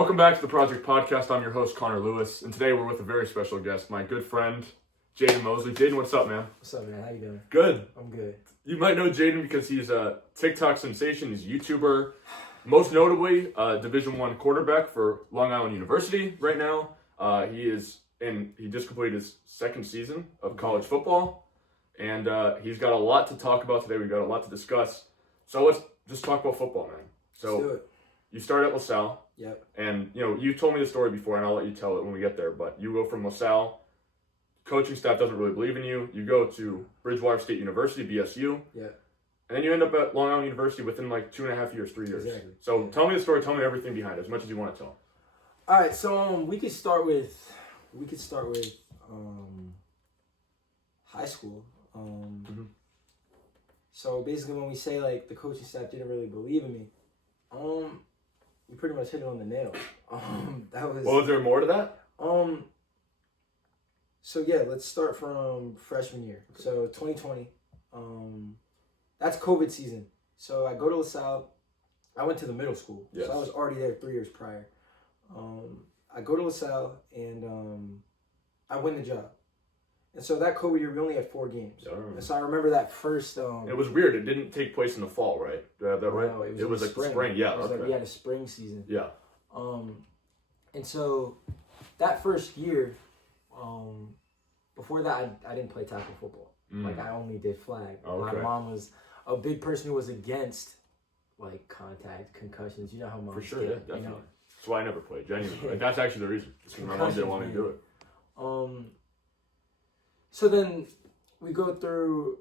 Welcome back to the Project Podcast. I'm your host, Connor Lewis, and today we're with a very special guest, my good friend, Jaden Moseley. Jaden, what's up, man? What's up, man? How you doing? Good. I'm good. You might know Jaden because he's a TikTok sensation. He's a YouTuber. Most notably, Division I quarterback for Long Island University right now. He just completed his second season of college football, and he's got a lot to talk about today. We've got a lot to discuss. So let's just talk about football, man. So Let's do it. You start at LaSalle. Yep. And, you told me the story before, and I'll let you tell it when we get there. But you go from LaSalle, coaching staff doesn't really believe in you. You go to Bridgewater State University, BSU. Yeah. And then you end up at Long Island University within like 2.5 years, 3 years. Exactly. So Tell me the story. Tell me everything behind it, as much as you want to tell. All right. So we could start with high school. So basically, when we say like the coaching staff didn't really believe in me, you pretty much hit it on the nail. That was. Well, was there more to that? So yeah, let's start from freshman year. Okay. So 2020. That's COVID season. So I go to LaSalle. I went to the middle school. Yes. So I was already there 3 years prior. I go to LaSalle and I win the job. And so that COVID year, we only had 4 games. Yeah, I remember. And so I remember that first. It was weird. It didn't take place in the fall, right? Do I have that right? No, it was like spring. Yeah. It was Okay. like we had a spring season. Yeah. And so that first year, before that, I didn't play tackle football. Like I only did flag. Okay. My mom was a big person who was against like contact, concussions. You know how moms For sure, get, yeah, definitely. You know? That's why I never played, genuinely. Like, that's actually the reason. Just because my mom didn't want me to do it. So then we go through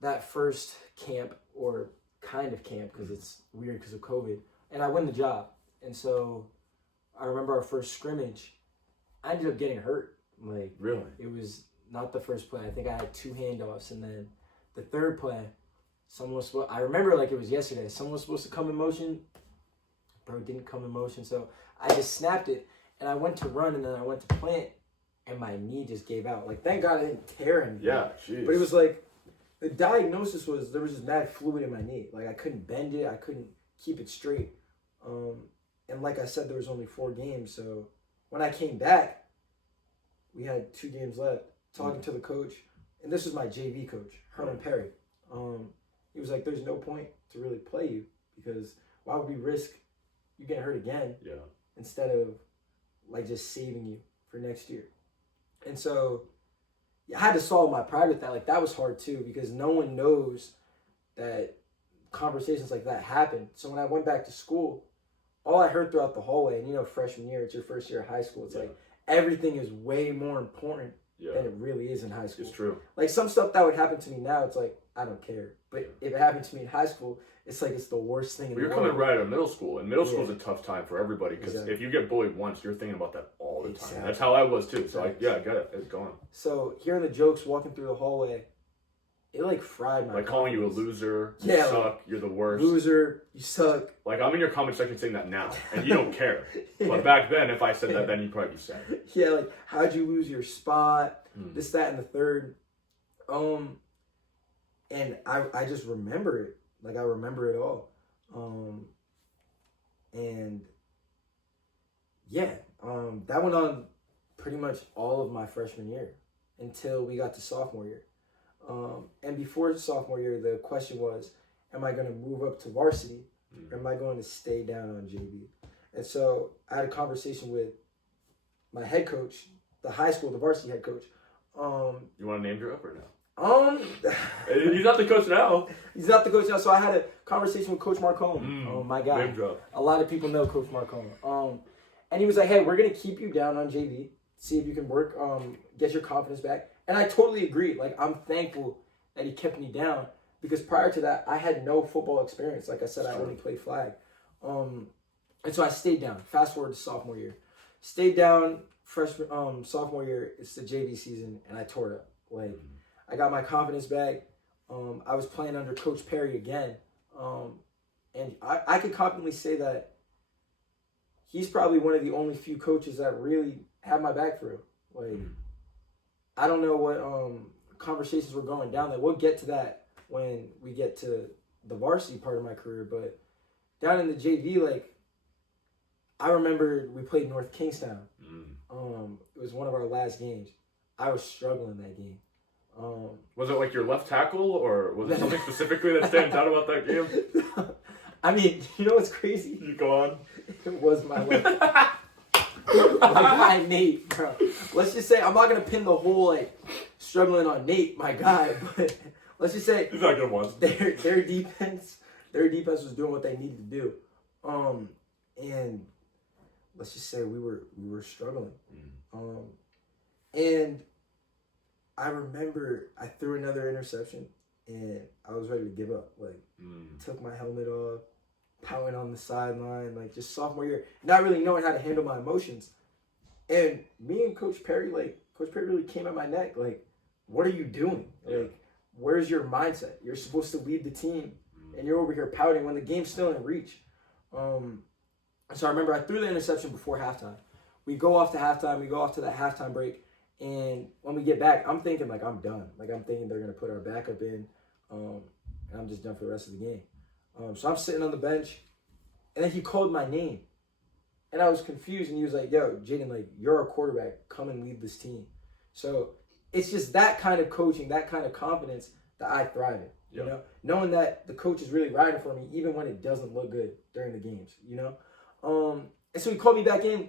that first camp, or kind of camp, because it's weird because of COVID, and I win the job. And so I remember our first scrimmage, I ended up getting hurt. Like, Really? it was not the first play. I think I had 2 handoffs, and then the third play, I remember like it was yesterday, someone was supposed to come in motion, bro didn't come in motion, so I just snapped it, and I went to run, and then I went to plant, and my knee just gave out. Like, thank God I didn't tear anything. Yeah, jeez. But it was like, the diagnosis was there was just mad fluid in my knee. Like, I couldn't bend it, I couldn't keep it straight. And like I said, there was only 4 games, so when I came back, we had 2 games left, talking to the coach, and this was my JV coach, Herman Perry. He was like, there's no point to really play you, because why would we risk you getting hurt again instead of like just saving you for next year? And so I had to swallow my pride with that. Like, that was hard too, because no one knows that conversations like that happen. So when I went back to school, all I heard throughout the hallway, and freshman year, it's your first year of high school, it's like everything is way more important than it really is in high school. It's true. Like, some stuff that would happen to me now, it's like, I don't care. But if it happened to me in high school, it's like it's the worst thing in the world. You're coming right out of middle school, and middle school is a tough time for everybody, because Exactly. if you get bullied once, you're thinking about that all the time. Exactly. That's how I was too. So Exactly. I get it. It's going. So hearing the jokes walking through the hallway, it like fried my Like calling you a confidence. loser, you Yeah, suck, you're the worst. Loser, you suck. Like, I'm in your comment section saying that now, and you don't care. But back then, if I said that, then you'd probably be sad. Yeah, like, how'd you lose your spot? This, that, and the third. And I just remember it. Like, I remember it all. And yeah, that went on pretty much all of my freshman year until we got to sophomore year. And before sophomore year, the question was, am I going to move up to varsity, or am I going to stay down on JV? And so I had a conversation with my head coach, the high school, the varsity head coach. You want to name drop or no? He's not the coach now. He's not the coach now. So I had a conversation with Coach Marcone. Oh my God. Name drop. A lot of people know Coach Marcone. And he was like, hey, we're going to keep you down on JV. See if you can work, get your confidence back. And I totally agreed. Like, I'm thankful that he kept me down, because prior to that, I had no football experience. Like I said, I only played flag. And so I stayed down. Fast forward to sophomore year. Stayed down sophomore year. It's the JV season, and I tore it up. Like, I got my confidence back. I was playing under Coach Perry again. And I could confidently say that he's probably one of the only few coaches that really have my back for real. Like, I don't know what conversations were going down there. We'll get to that when we get to the varsity part of my career. But down in the JV, like, I remember we played North Kingstown. Mm. It was one of our last games. I was struggling that game. Was it like your left tackle, or was it something specifically that stands out about that game? I mean, you know what's crazy? You go on. It was my left. My guy Nate, bro. Let's just say I'm not gonna pin the whole like struggling on Nate, my guy, but let's just say He's not good once. their defense was doing what they needed to do, and let's just say we were struggling, and I remember I threw another interception and I was ready to give up. Like, took my helmet off, pouting on the sideline, like just sophomore year, not really knowing how to handle my emotions. And me and Coach Perry really came at my neck. Like, what are you doing? Like, where's your mindset? You're supposed to lead the team, and you're over here pouting when the game's still in reach. So I remember I threw the interception before halftime. We go off to halftime. We go off to that halftime break. And when we get back, I'm thinking, like, I'm done. Like, I'm thinking they're going to put our backup in, and I'm just done for the rest of the game. So I'm sitting on the bench, and then he called my name. And I was confused, and he was like, yo, Jaden, like, you're our quarterback. Come and lead this team. So it's just that kind of coaching, that kind of confidence that I thrive in, you know? Knowing that the coach is really riding for me, even when it doesn't look good during the games, you know? And so he called me back in.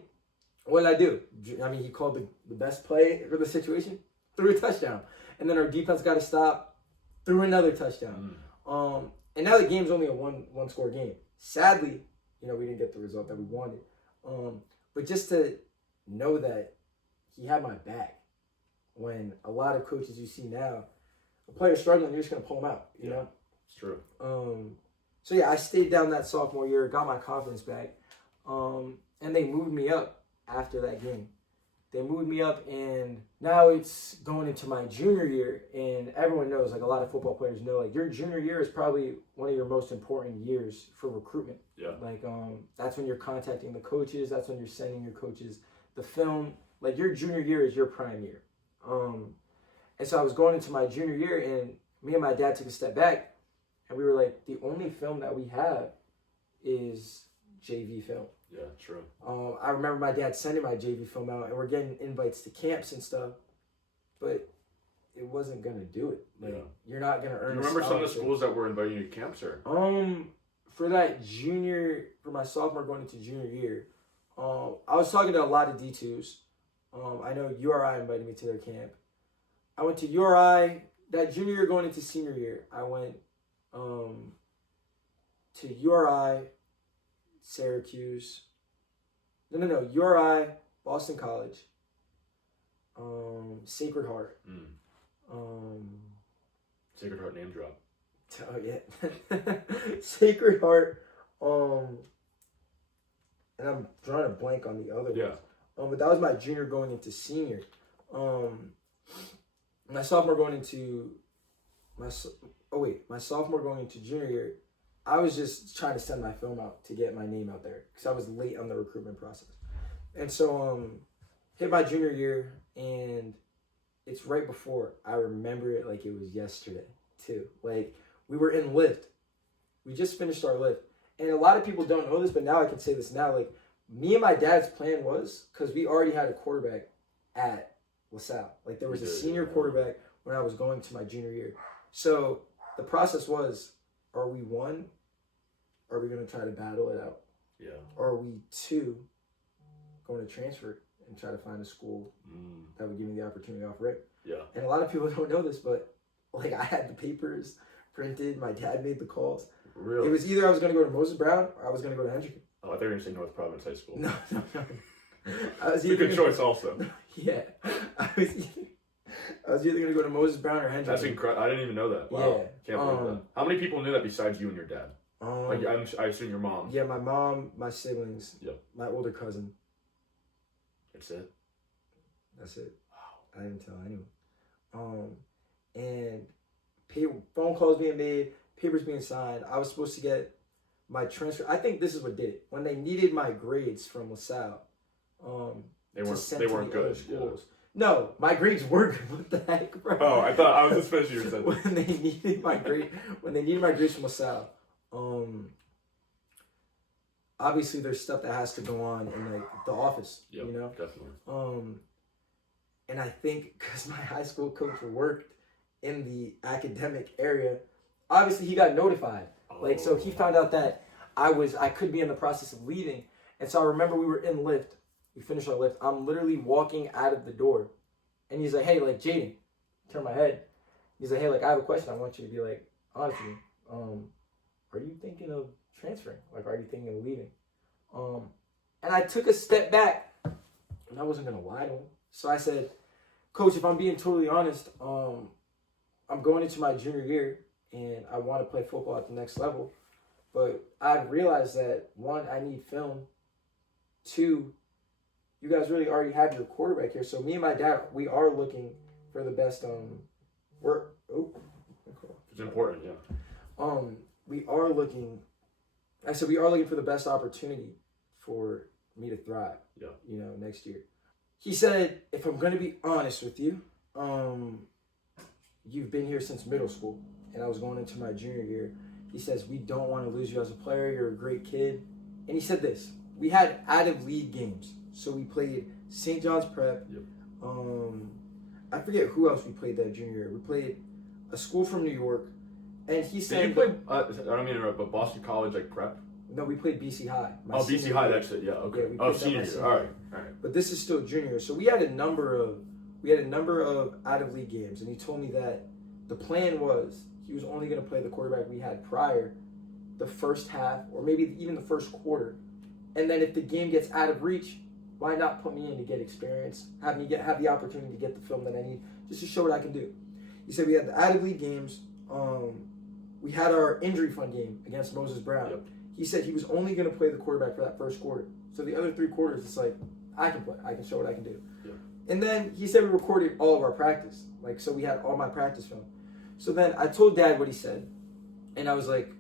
What did I do? I mean, he called the best play for the situation, threw a touchdown. And then our defense got to stop, threw another touchdown. And now the game's only a one-score game. Sadly, you know, we didn't get the result that we wanted. But just to know that he had my back when a lot of coaches you see now, a player's struggling, you're just going to pull him out, you know? It's true. So, yeah, I stayed down that sophomore year, got my confidence back, and they moved me up after that game. They moved me up, and now it's going into my junior year, and everyone knows, like a lot of football players know, like your junior year is probably one of your most important years for recruitment. Yeah. Like, that's when you're contacting the coaches. That's when you're sending your coaches the film. Like, your junior year is your prime year. And so I was going into my junior year, and me and my dad took a step back, and we were like, the only film that we have is JV film. Yeah, true. I remember my dad sending my JV film out, and we're getting invites to camps and stuff, but it wasn't gonna do it. Like, you're not gonna earn. Do you remember some of the schools that were inviting you to camps, or? For my sophomore going into junior year, I was talking to a lot of D2s. I know URI invited me to their camp. I went to URI that junior year going into senior year. I went to URI. Syracuse. No. URI, Boston College. Sacred Heart. Sacred Heart name drop. Oh yeah. Sacred Heart. And I'm drawing a blank on the other ones. But that was my junior going into senior. My sophomore going into my sophomore going into junior year. I was just trying to send my film out to get my name out there because I was late on the recruitment process. And so hit my junior year, and it's right before. I remember it like it was yesterday too. Like, we were in lift. We just finished our lift. And a lot of people don't know this, but now I can say this now. Like, me and my dad's plan was, because we already had a quarterback at LaSalle. Like, there was a senior quarterback when I was going to my junior year. So the process was, are we one? Are we going to try to battle it out? Yeah. Or are we two going to transfer and try to find a school that would give me the opportunity off rip? Yeah. And a lot of people don't know this, but like, I had the papers printed. My dad made the calls. Really? It was either I was going to go to Moses Brown or I was going to go to Hendrick. Oh, I thought you were going to say North Providence High School. No. I was it's a good choice also. Yeah. I was either going to go to Moses Brown or Hendrick. That's incredible. I didn't even know that. Wow. Yeah. Can't believe that. How many people knew that besides you and your dad? Like, I assume your mom. Yeah, my mom, my siblings, Yep. my older cousin. That's it? That's it. Wow. I didn't tell anyone. And phone calls being made, papers being signed. I was supposed to get my transfer. I think this is what did it. When they needed my grades from LaSalle, they weren't good. Schools. Yeah. No, my grades were good. What the heck, bro? Oh, I thought I was especially your son. when they needed my grades from LaSalle, they needed my grades from LaSalle. obviously there's stuff that has to go on in like the office, Yep, you know. definitely. And I think because my high school coach worked in the academic area, obviously he got notified. Like, so he found out that I could be in the process of leaving. And so I remember we were in lift. We finished our lift. I'm literally walking out of the door. And he's like, hey, like, Jaden. Turn my head. He's like, hey, like, I have a question. I want you to be, like, honest with me. Are you thinking of transferring? Like, are you thinking of leaving? And I took a step back. And I wasn't going to lie to him. So I said, Coach, if I'm being totally honest, I'm going into my junior year. And I want to play football at the next level. But I realized that, one, I need film. Two, you guys really already have your quarterback here. So me and my dad, we are looking for the best. It's important, yeah. We are looking. I said we are looking for the best opportunity for me to thrive. Yeah. You know, next year. He said, if I'm going to be honest with you, you've been here since middle school. And I was going into my junior year. He says, we don't want to lose you as a player. You're a great kid. And he said this. We had out-of-league games. So we played St. John's Prep. Yep. I forget who else we played that junior year. We played a school from New York. And he said... Did you play, I don't mean to interrupt, but Boston College, like, prep? No, we played BC High. BC High, that's it. Yeah, okay. Yeah, senior year. All right. But this is still junior. So we had a number of out-of-league games. And he told me that the plan was he was only going to play the quarterback we had prior, the first half, or maybe even the first quarter. And then if the game gets out of reach, why not put me in to get experience, have the opportunity to get the film that I need, just to show what I can do. He said we had the out-of-league games. We had our injury fund game against Moses Brown. Yep. He said he was only going to play the quarterback for that first quarter. So the other 3 quarters, it's like, I can play. I can show what I can do. Yep. And then he said we recorded all of our practice. Like, so we had all my practice film. So then I told Dad what he said. And I was like,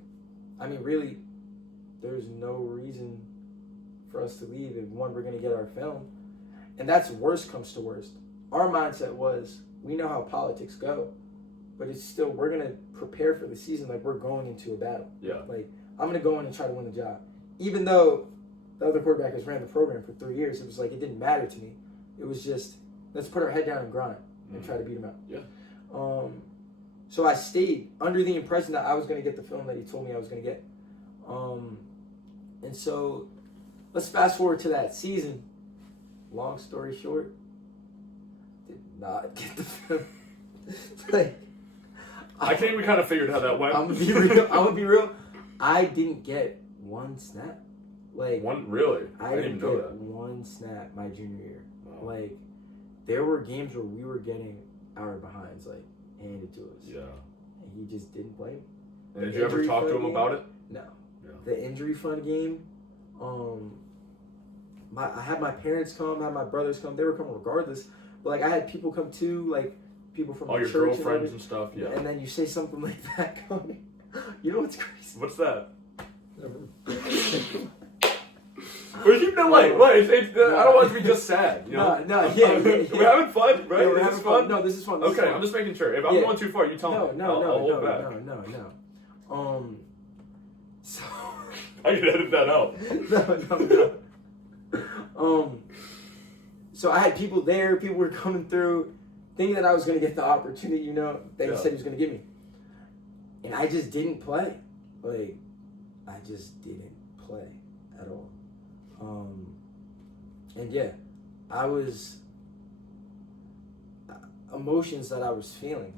I mean, really, there's no reason for us to leave if, one, we're going to get our film. And that's worst comes to worst. Our mindset was, we know how politics go, but it's still, we're going to prepare for the season like we're going into a battle. Yeah. Like, I'm going to go in and try to win the job. Even though the other quarterback has ran the program for 3 years, it was like, it didn't matter to me. It was just, let's put our head down and grind and try to beat him out. Yeah. So I stayed under the impression that I was going to get the film that he told me I was going to get. And so let's fast forward to that season. Long story short, did not get the film. Like, I think we kind of figured how that went. I'm gonna be real. I didn't get one snap. Like, one, really? I didn't know get that. one snap my junior year. Wow. Like, there were games where we were getting our behinds like handed to us. Yeah. And he just didn't play. And did you ever talk to him about it? No. Yeah. The injury fund game, I had my parents come, I had my brothers come. They were coming regardless. But like, I had people come too, like people from all the your church girlfriends and stuff. Yeah. And then you say something like that coming. You know what's crazy? What's that? Well, you know, wait. I don't want it to be just sad. You know? Yeah. We're having fun, right? Yeah, Is this fun? No, this is fun. Okay, I'm just making sure. If I'm going too far, you tell me. I'll hold back. No. So I can edit that out. No. So I had people there. People were coming through, thinking that I was going to get the opportunity. You know, that he said he was going to give me, and I just didn't play. Like, I just didn't play at all. And yeah, I was emotions that I was feeling.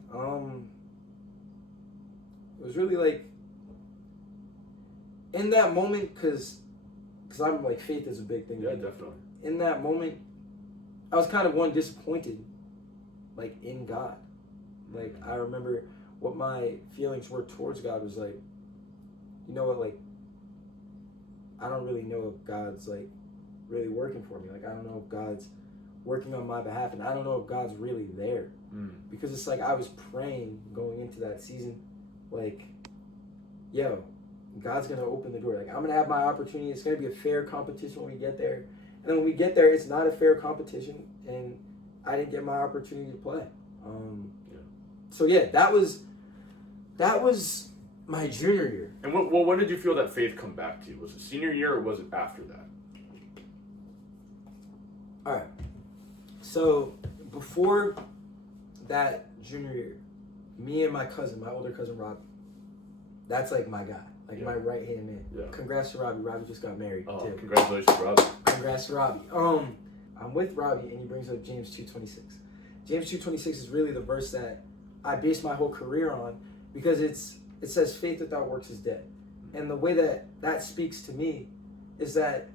It was really like in that moment, because I'm like, faith is a big thing. Yeah, definitely. In that moment, I was kind of disappointed, like, in God. Like, I remember what my feelings were towards God was like, you know what, like, I don't really know if God's like really working for me. Like, I don't know if God's working on my behalf, and I don't know if God's really there. Because it's like I was praying going into that season, like, yo, God's gonna open the door. Like, I'm gonna have my opportunity. It's gonna be a fair competition when we get there. And then when we get there, it's not a fair competition, and I didn't get my opportunity to play. So yeah, that was My junior year. And when did you feel that faith come back to you? Was it senior year or was it after that? All right. So before that junior year, me and my older cousin Robbie, that's like my guy, like my right hand man. Yeah. Congrats to Robbie. Robbie just got married. Oh, too. congratulations, Robbie. Congrats to Robbie. I'm with Robbie and he brings up James 2:26. James 2:26 is really the verse that I based my whole career on because it says faith without works is dead. And the way that speaks to me is that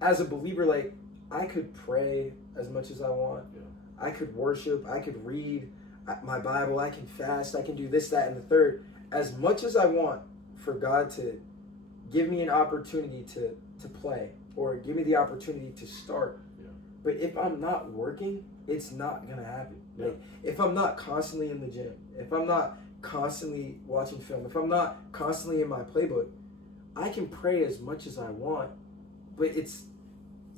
as a believer, like, I could pray as much as I want. Yeah. I could worship. I could read my Bible. I can fast. I can do this, that, and the third. As much as I want for God to give me an opportunity to play or give me the opportunity to start. Yeah. But if I'm not working, it's not going to happen. Yeah. Like, if I'm not constantly in the gym, if I'm not constantly watching film, if I'm not constantly in my playbook, I can pray as much as I want, but it's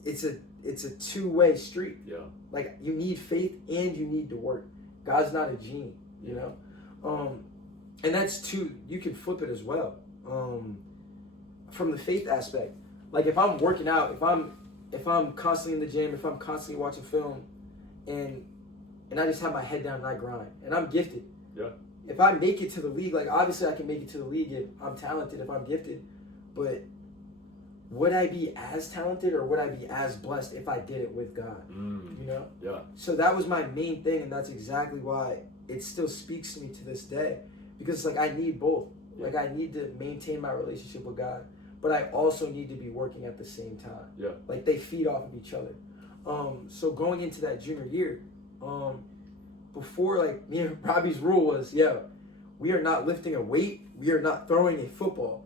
a two-way street. Yeah. Like, you need faith and you need to work. God's not a genie, you know? And that's two, you can flip it as well. From the faith aspect, like if I'm working out, if I'm constantly in the gym, if I'm constantly watching film and I just have my head down and I grind and I'm gifted. Yeah. If I make it to the league, like obviously I can make it to the league if I'm talented, if I'm gifted, but would I be as talented or would I be as blessed if I did it with God? You know? Yeah. So that was my main thing, and that's exactly why it still speaks to me to this day. Because like I need both. Yeah. Like I need to maintain my relationship with God, but I also need to be working at the same time. Yeah. Like they feed off of each other. So going into that junior year, before, like, me and Robbie's rule was, we are not lifting a weight, we are not throwing a football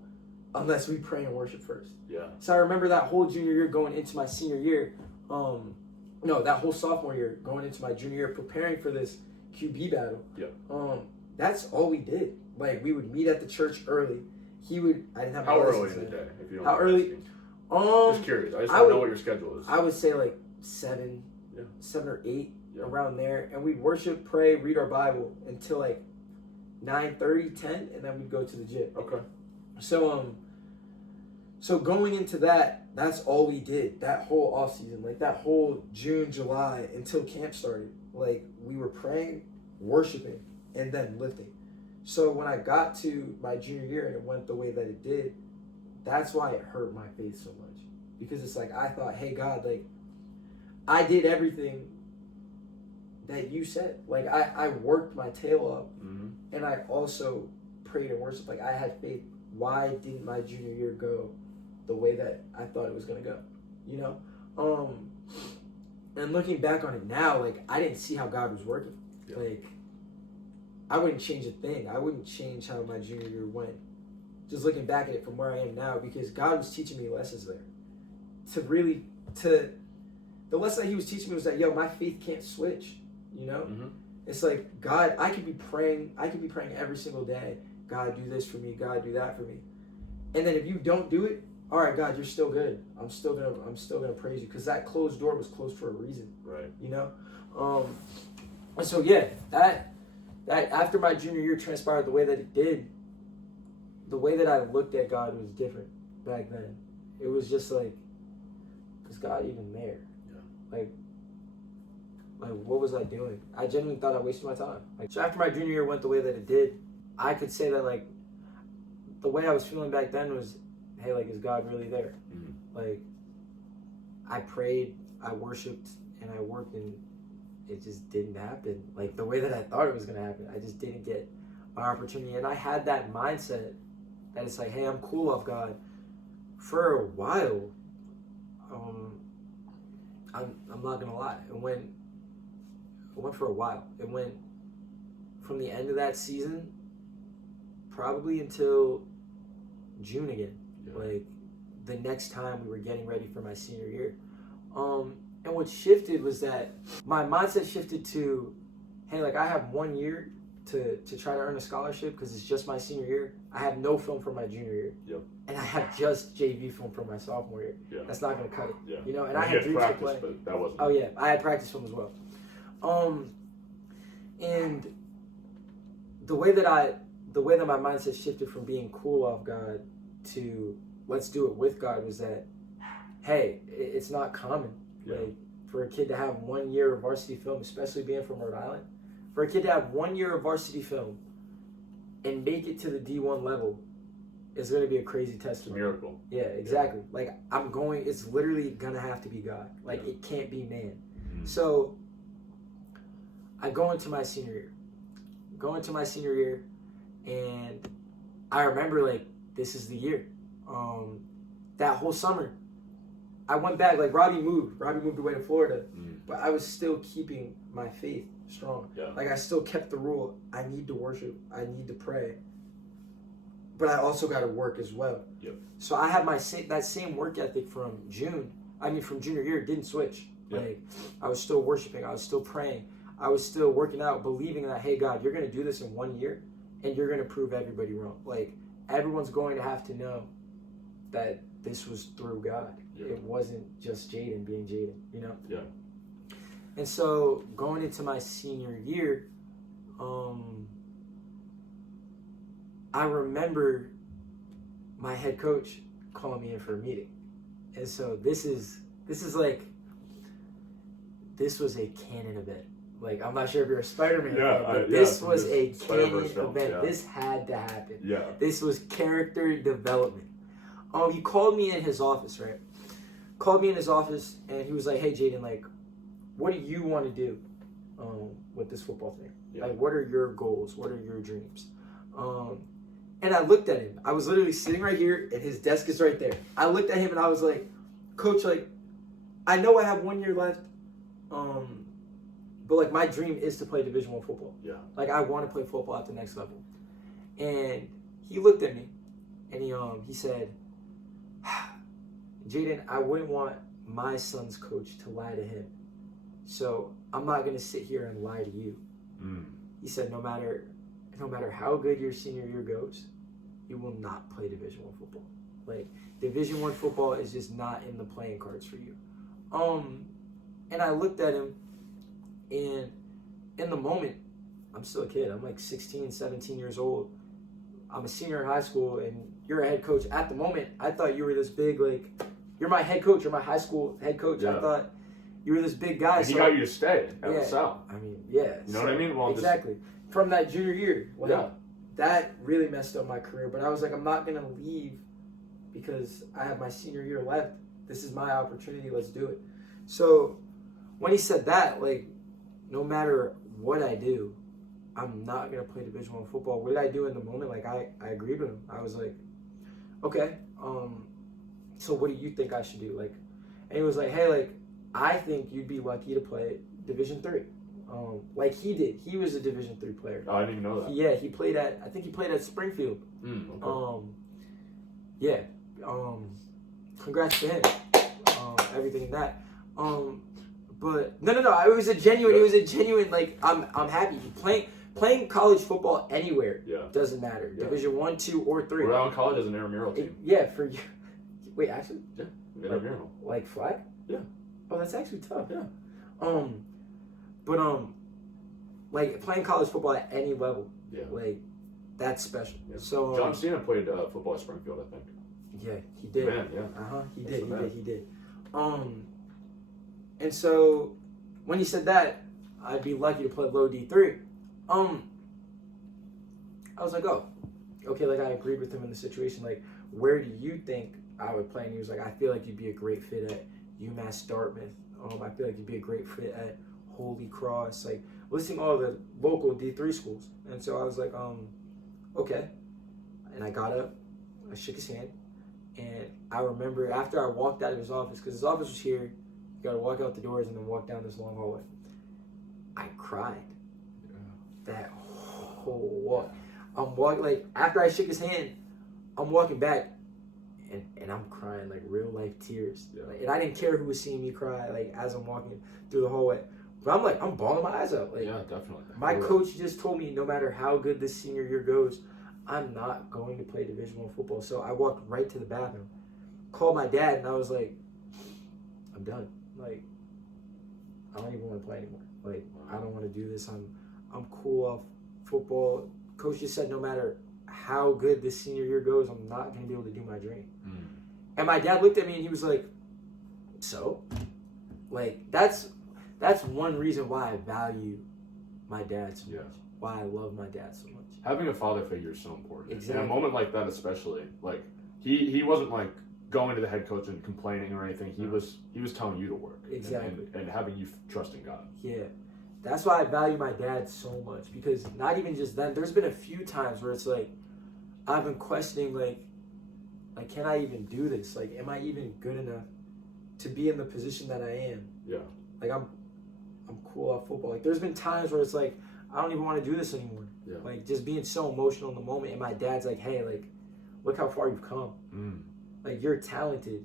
unless we pray and worship first. Yeah. So I remember that whole junior year going into my senior year, that whole sophomore year going into my junior year, preparing for this QB battle. Yeah. That's all we did. Like, we would meet at the church early. I didn't have How my early license in the then. day? If you don't How mind early? asking. Just curious. I just want to know what your schedule is. I would say like 7 or 8, around there. And we'd worship, pray, read our Bible until like 9:30, 10, and then we'd go to the gym. Okay. So going into that, that's all we did that whole off season, like that whole June, July until camp started. Like, we were praying, worshiping, and then lifting. So when I got to my junior year and it went the way that it did, that's why it hurt my faith so much. Because it's like, I thought, hey God, like, I did everything that you said. Like, I worked my tail up, and I also prayed and worshiped. Like, I had faith. Why didn't my junior year go the way that I thought it was going to go? You know? And looking back on it now, like, I didn't see how God was working. Yeah. Like, I wouldn't change a thing. I wouldn't change how my junior year went. Just looking back at it from where I am now, because God was teaching me lessons there. The lesson that he was teaching me was that, my faith can't switch, you know? It's like, God, I could be praying every single day, God, do this for me, God, do that for me. And then if you don't do it, all right, God, you're still good. I'm still gonna praise you, because that closed door was closed for a reason. Right. You know? And so that after my junior year transpired the way that it did, the way that I looked at God was different back then. It was just like, is God even there? Yeah. Like what was I doing? I genuinely thought I wasted my time. Like, so after my junior year went the way that it did, I could say that, like, the way I was feeling back then was, hey, like, is God really there? Like, I prayed, I worshiped, and I worked, and it just didn't happen. Like, the way that I thought it was going to happen. I just didn't get my opportunity. And I had that mindset that it's like, hey, I'm cool off God. For a while, I'm not going to lie. It went for a while. It went from the end of that season probably until June again. Yeah. Like, the next time we were getting ready for my senior year. And what shifted was that my mindset shifted to, hey, like, I have 1 year to try to earn a scholarship because it's just my senior year. I have no film from my junior year. Yep. And I have just JV film from my sophomore year. Yeah. That's not going to cut it. Yeah. You know, and well, I had dreams to practice, play. But that wasn't. Oh, yeah. I had practice film as well. And the way that the way that my mindset shifted from being cool off God to let's do it with God was that, hey, it's not common. Yeah. Like, for a kid to have 1 year of varsity film, especially being from Rhode Island, for a kid to have 1 year of varsity film and make it to the D1 level is going to be a crazy testimony. Miracle. Yeah, exactly. Like, it's literally going to have to be God. Like, it can't be man. Mm-hmm. So, I go into my senior year. And I remember, like, this is the year. That whole summer, I went back. Like, Robbie moved away to Florida. But I was still keeping my faith strong. Yeah. Like, I still kept the rule. I need to worship. I need to pray. But I also got to work as well. Yep. So I had that same work ethic from junior year. It didn't switch. Yep. Like, I was still worshiping. I was still praying. I was still working out, believing that, hey, God, you're going to do this in 1 year, and you're going to prove everybody wrong. Like, everyone's going to have to know that this was through God. Yeah. It wasn't just Jaden being Jaden, you know? Yeah. And so going into my senior year, I remember my head coach calling me in for a meeting. And so this was a canon event. Like, I'm not sure if you're a Spider-Man fan, but this was a canon event. Yeah. This had to happen. Yeah. This was character development. He called me in his office, right? Called me in his office, and he was like, hey, Jaden, like, what do you want to do with this football thing? Yeah. Like, what are your goals? What are your dreams? And I looked at him. I was literally sitting right here, and his desk is right there. I looked at him, and I was like, Coach, like, I know I have 1 year left, but, like, my dream is to play Division I football. Yeah. Like, I want to play football at the next level. And he looked at me, and he said, Jaden, I wouldn't want my son's coach to lie to him. So I'm not going to sit here and lie to you. He said, no matter how good your senior year goes, you will not play Division I football. Like, Division I football is just not in the playing cards for you. And I looked at him, and in the moment, I'm still a kid. I'm like 16, 17 years old. I'm a senior in high school, and you're a head coach. At the moment, I thought you were this big, like, you're my head coach. You're my high school head coach. Yeah. I thought you were this big guy. And he got you to stay at the South. I mean, yeah. You know what I mean? Well, exactly. From that junior year. Like, that really messed up my career. But I was like, I'm not going to leave because I have my senior year left. This is my opportunity. Let's do it. So when he said that, like, no matter what I do, I'm not going to play Division I football. What did I do in the moment? Like, I agreed with him. I was like, okay, so what do you think I should do? Like, and he was like, hey, like, I think you'd be lucky to play Division III. Like he did. He was a Division III player. Oh, I didn't even know that. Yeah, he played at Springfield. Okay. Yeah. Congrats to him. Everything in that. But no. It was a genuine. Like, I'm happy. Playing college football anywhere doesn't matter. Yeah. Division I, II, or III. Rhode Island College has an intramural team. For you. Wait, actually? Yeah, intramural. Like flag? Yeah. Oh, that's actually tough. Yeah. But like playing college football at any level, like, that's special. Yeah. So John Cena played football at Springfield, I think. Yeah, he did. Man, yeah. He did. And so when he said that, I'd be lucky to play low D3. I was like, oh, okay. Like, I agreed with him in the situation. Like, where do you think I would play? And he was like, I feel like you'd be a great fit at UMass Dartmouth. I feel like you'd be a great fit at Holy Cross. Like, listing all the local D3 schools. And so I was like, okay. And I got up, I shook his hand, and I remember after I walked out of his office, because his office was here, you gotta walk out the doors and then walk down this long hallway. I cried. That whole walk. I'm walking, like, after I shook his hand, I'm walking back, and I'm crying, like, real life tears. Yeah. Like, and I didn't care who was seeing me cry, like, as I'm walking through the hallway. But I'm bawling my eyes out. Like, yeah, definitely. My coach just told me no matter how good this senior year goes, I'm not going to play Division I football. So I walked right to the bathroom, called my dad, and I was like, I'm done. Like, I don't even want to play anymore. Like, I don't want to do this. I'm cool off football. coach just said no matter how good this senior year goes, I'm not going to be able to do my dream. And my dad looked at me and he was like, so? Like, that's one reason why I value my dad so much. Why I love my dad so much. Having a father figure is so important. Exactly. In a moment like that especially, like, he wasn't, like, going to the head coach and complaining or anything. He was telling you to work. Exactly. And having you trust in God. Yeah. That's why I value my dad so much, because not even just then, there's been a few times where it's like, I've been questioning, like, can I even do this? Like, am I even good enough to be in the position that I am? Yeah. Like, I'm cool at football. Like, there's been times where it's like, I don't even want to do this anymore. Yeah. Like, just being so emotional in the moment. And my dad's like, hey, like, look how far you've come. Like, you're talented.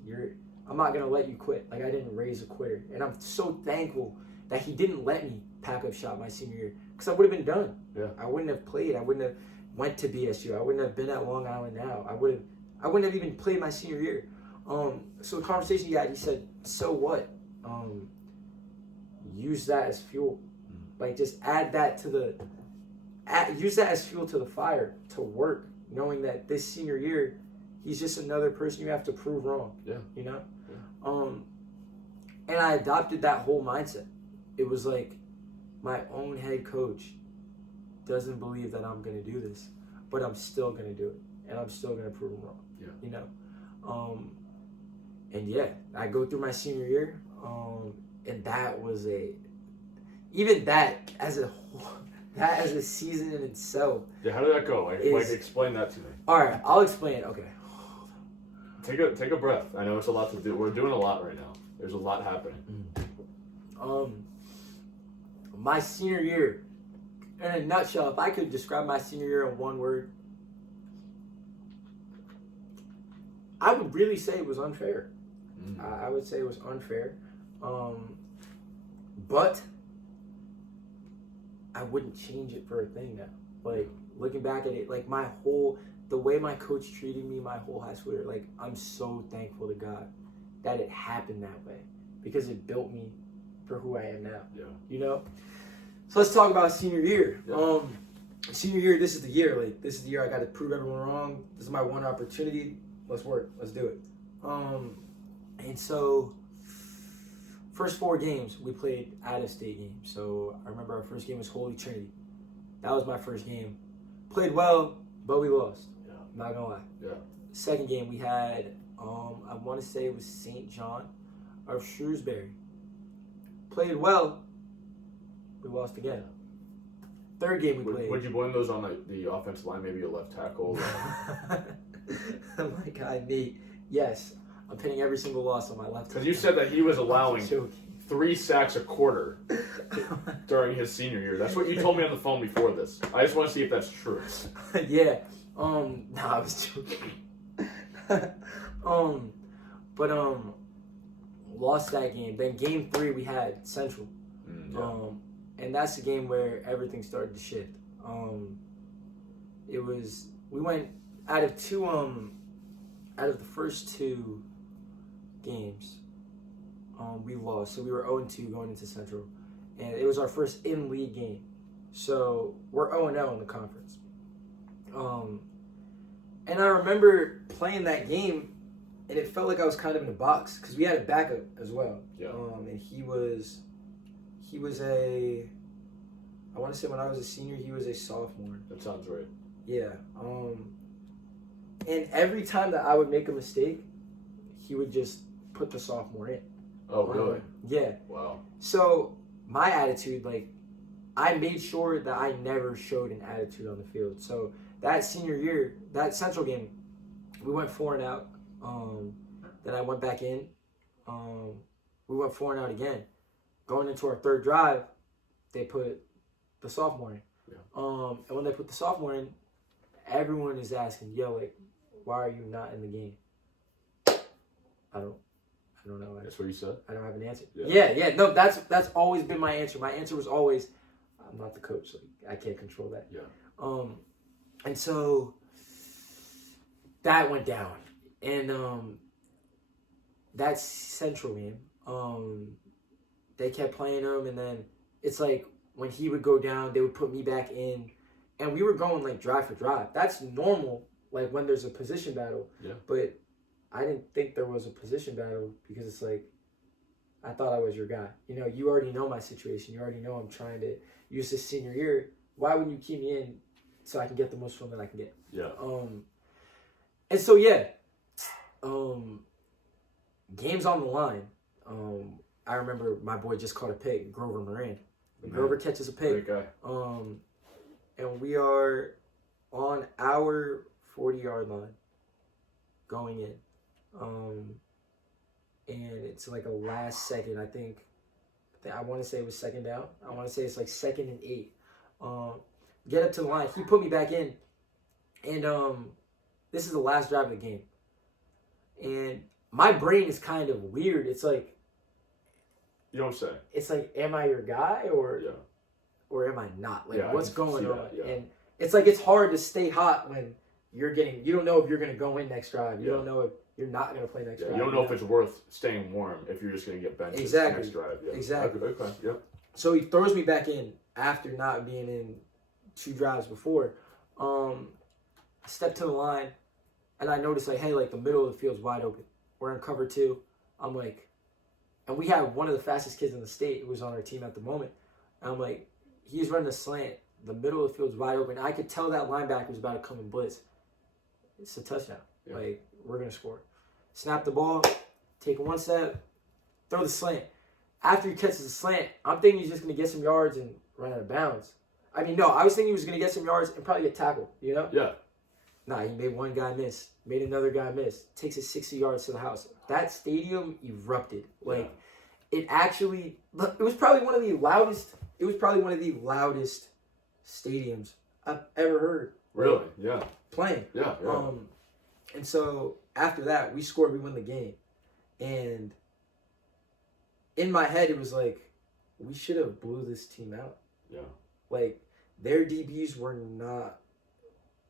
I'm not going to let you quit. Like, I didn't raise a quitter. And I'm so thankful that he didn't let me pack up shop my senior year, because I would have been done. Yeah. I wouldn't have played. I wouldn't have went to BSU. I wouldn't have been at Long Island now. I wouldn't have even played my senior year. So the conversation he had, he said, so what? Use that as fuel. Like, just use that as fuel to the fire, to work, knowing that this senior year, he's just another person you have to prove wrong. Yeah. You know? Yeah. And I adopted that whole mindset. It was like, my own head coach doesn't believe that I'm going to do this, but I'm still going to do it, and I'm still going to prove him wrong. Yeah. You know? And yeah, I go through my senior year, and that was as a season in itself. Yeah, how did that go? Like, explain that to me. All right, I'll explain it. Okay. Take a breath. I know it's a lot to do. We're doing a lot right now. There's a lot happening. My senior year, in a nutshell, if I could describe my senior year in one word, I would really say it was unfair. I would say it was unfair. But I wouldn't change it for a thing now. Like, looking back at it, like, the way my coach treated me my whole high school year, like, I'm so thankful to God that it happened that way, because it built me for who I am now. Yeah. You know? So let's talk about senior year. Yeah. Senior year, this is the year. Like, this is the year I got to prove everyone wrong. This is my one opportunity. Let's work. Let's do it. And so, first 4 games, we played out-of-state games. So I remember our first game was Holy Trinity. That was my first game. Played well, but we lost. Yeah. Not gonna lie. Yeah. Second game, we had, I want to say it was St. John of Shrewsbury. Played well, we lost again. Third game we played. Would you blame those on the offensive line, maybe a left tackle? My guy, me. Yes. I'm pinning every single loss on my left. Because you said that he was allowing 3 sacks a quarter during his senior year. That's what you told me on the phone before this. I just want to see if that's true. Yeah. I was joking. Lost that game. Then game 3 we had Central. And that's the game where everything started to shift. We went out of the first 2 games, we lost. So we were 0-2 going into Central. And it was our first in-league game. So we're 0-0 in the conference. And I remember playing that game, and it felt like I was kind of in a box, because we had a backup as well. Yeah. And he was I want to say when I was a senior, he was a sophomore. That sounds right. Yeah. And every time that I would make a mistake, he would just put the sophomore in. Oh, really? Yeah. Wow. So my attitude, like, I made sure that I never showed an attitude on the field. So that senior year, that Central game, we went 4-0. Then I went back in. We went 4-0 again. Going into our third drive, they put the sophomore in. Yeah. And when they put the sophomore in, everyone is asking, yo, like, why are you not in the game? I don't know. That's what you said? I don't have an answer. Yeah. No, that's always been my answer. My answer was always, I'm not the coach. Like, I can't control that. Yeah. And so that went down. And that Central game, they kept playing him, and then it's like when he would go down, they would put me back in. and we were going like drive for drive. That's normal, like when there's a position battle. Yeah. But I didn't think there was a position battle because it's like, I thought I was your guy. You know, you already know my situation. You already know I'm trying to use this senior year. Why wouldn't you keep me in so I can get the most fun that I can get? Yeah. And so yeah, games on the line. I remember my boy just caught a pick, Grover Moran. Grover catches a pick. Great guy. And we are on our 40-yard line going in. And it's like a last second, I want to say it was second down. I want to say it's like 2nd and 8. Get up to the line. He put me back in. And this is the last drive of the game. And my brain is kind of weird. It's like, you don't say. It's like, am I your guy or am I not? Like, Yeah, what's going on? Yeah. And it's like, it's hard to stay hot when you don't know if you're going to go in next drive. You don't know if you're not going to play next drive. You don't know if it's worth staying warm if you're just going to get benched exactly. next drive. Yeah. Exactly. Okay. Yep. So he throws me back in after not being in 2 drives before. I step to the line, and I notice, like, hey, like, the middle of the field's wide open. We're in cover 2. I'm like, and we have one of the fastest kids in the state who was on our team at the moment. And I'm like, he's running a slant. The middle of the field's wide open. I could tell that linebacker was about to come and blitz. It's a touchdown. Yeah. Like, we're going to score. Snap the ball, take 1 step, throw the slant. After he catches the slant, I'm thinking he's just going to get some yards and run out of bounds. I mean, no, I was thinking he was going to get some yards and probably get tackled, you know? Yeah. Nah, he made one guy miss, made another guy miss, takes it 60 yards to the house. That stadium erupted. Like, it actually, it was probably one of the loudest stadiums I've ever heard. Really? Yeah. Playing. Yeah. And so after that, we scored, we win the game. And in my head, it was like, we should have blew this team out. Yeah. Like, their DBs were not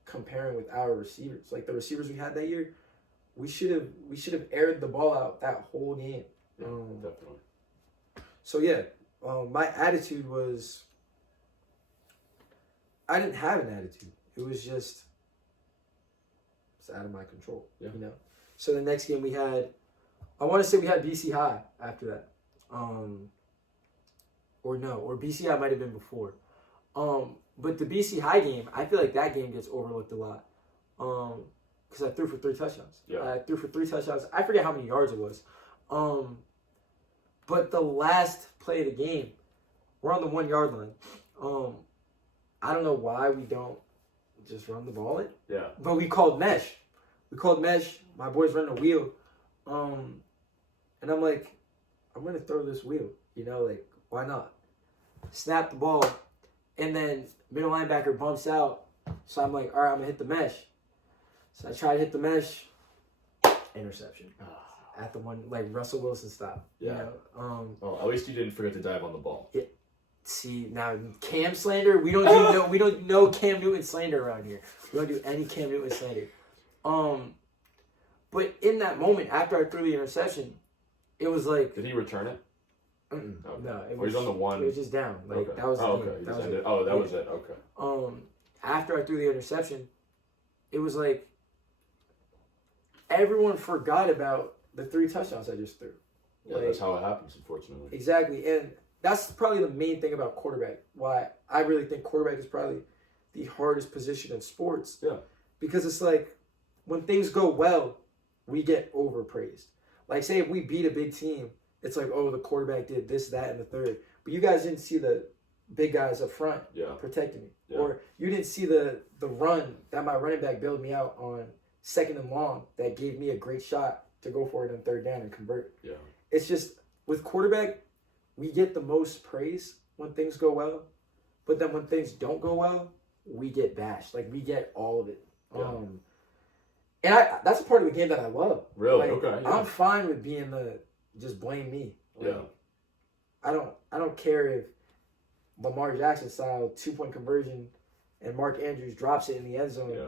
comparing with our receivers. Like, the receivers we had that year, we should have aired the ball out that whole game. Yeah, definitely. So yeah, my attitude was, I didn't have an attitude. It was just, it's out of my control. Yeah. You know. So the next game we had, I want to say we had BC High after that, or BC High might have been before. But the BC High game, I feel like that game gets overlooked a lot. Because I threw for 3 touchdowns. Yeah. I threw for 3 touchdowns. I forget how many yards it was. But the last play of the game, we're on the 1 yard line. I don't know why we don't just run the ball in. Yeah. But we called mesh. My boys running a wheel. And I'm like, I'm going to throw this wheel. You know, like, why not? Snap the ball. And then middle linebacker bumps out. So I'm like, all right, I'm going to hit the mesh. So I try to hit the mesh. Interception. At the one, like Russell Wilson style. Yeah. You know? Well, at least you didn't forget to dive on the ball. Yeah. See, now Cam slander, we don't know Cam Newton slander around here. We don't do any Cam Newton slander. But in that moment, after I threw the interception, it was like, did he return it? Okay. No, it was on the 1. It was just down. Like okay. that was the game. Okay. That was it. That was it. Okay. After I threw the interception, it was like everyone forgot about the 3 touchdowns I just threw. Yeah, that's how it happens, unfortunately. Exactly, and that's probably the main thing about quarterback. Why I really think quarterback is probably the hardest position in sports. Yeah. Because it's like, when things go well, we get overpraised. Like, say if we beat a big team, it's like, oh, the quarterback did this, that, and the third. But you guys didn't see the big guys up front protecting me. Yeah. Or you didn't see the run that my running back bailed me out on 2nd and long that gave me a great shot to go for it on 3rd down and convert. Yeah. It's just, with quarterback, we get the most praise when things go well. But then when things don't go well, we get bashed. Like, we get all of it. Yeah. And that's a part of the game that I love. Really? Like, Okay. Yeah. I'm fine with being the just blame me. Like, Yeah. I don't care if Lamar Jackson style 2-point conversion and Mark Andrews drops it in the end zone. Yeah.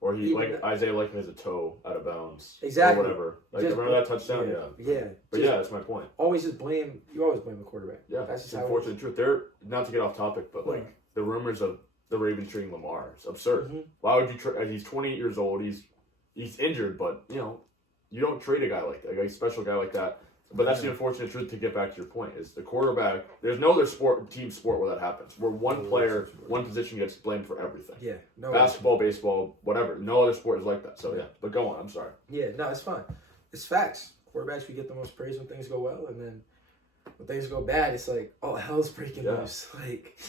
Or he, like, Isaiah Likely has a toe out of bounds. Exactly. Or whatever. Like, Just, remember that touchdown? Yeah. But just, that's my point. You always blame the quarterback. Yeah. That's just it's how unfortunate truth. Not to get off topic, but, like, the rumors of the Ravens trading Lamar. It's absurd. Mm-hmm. Why would you he's 28 years old. He's injured, but you don't trade a guy like that, a special guy like that. But that's the unfortunate truth. To get back to your point, is the quarterback. There's no other team sport where that happens. Where one player, one position gets blamed for everything. Yeah, no. Basketball, baseball, whatever. No other sport is like that. So yeah, but go on. I'm sorry. Yeah, no, it's fine. It's facts. Quarterbacks, we get the most praise when things go well, and then when things go bad, it's like, oh, hell's breaking loose. Like,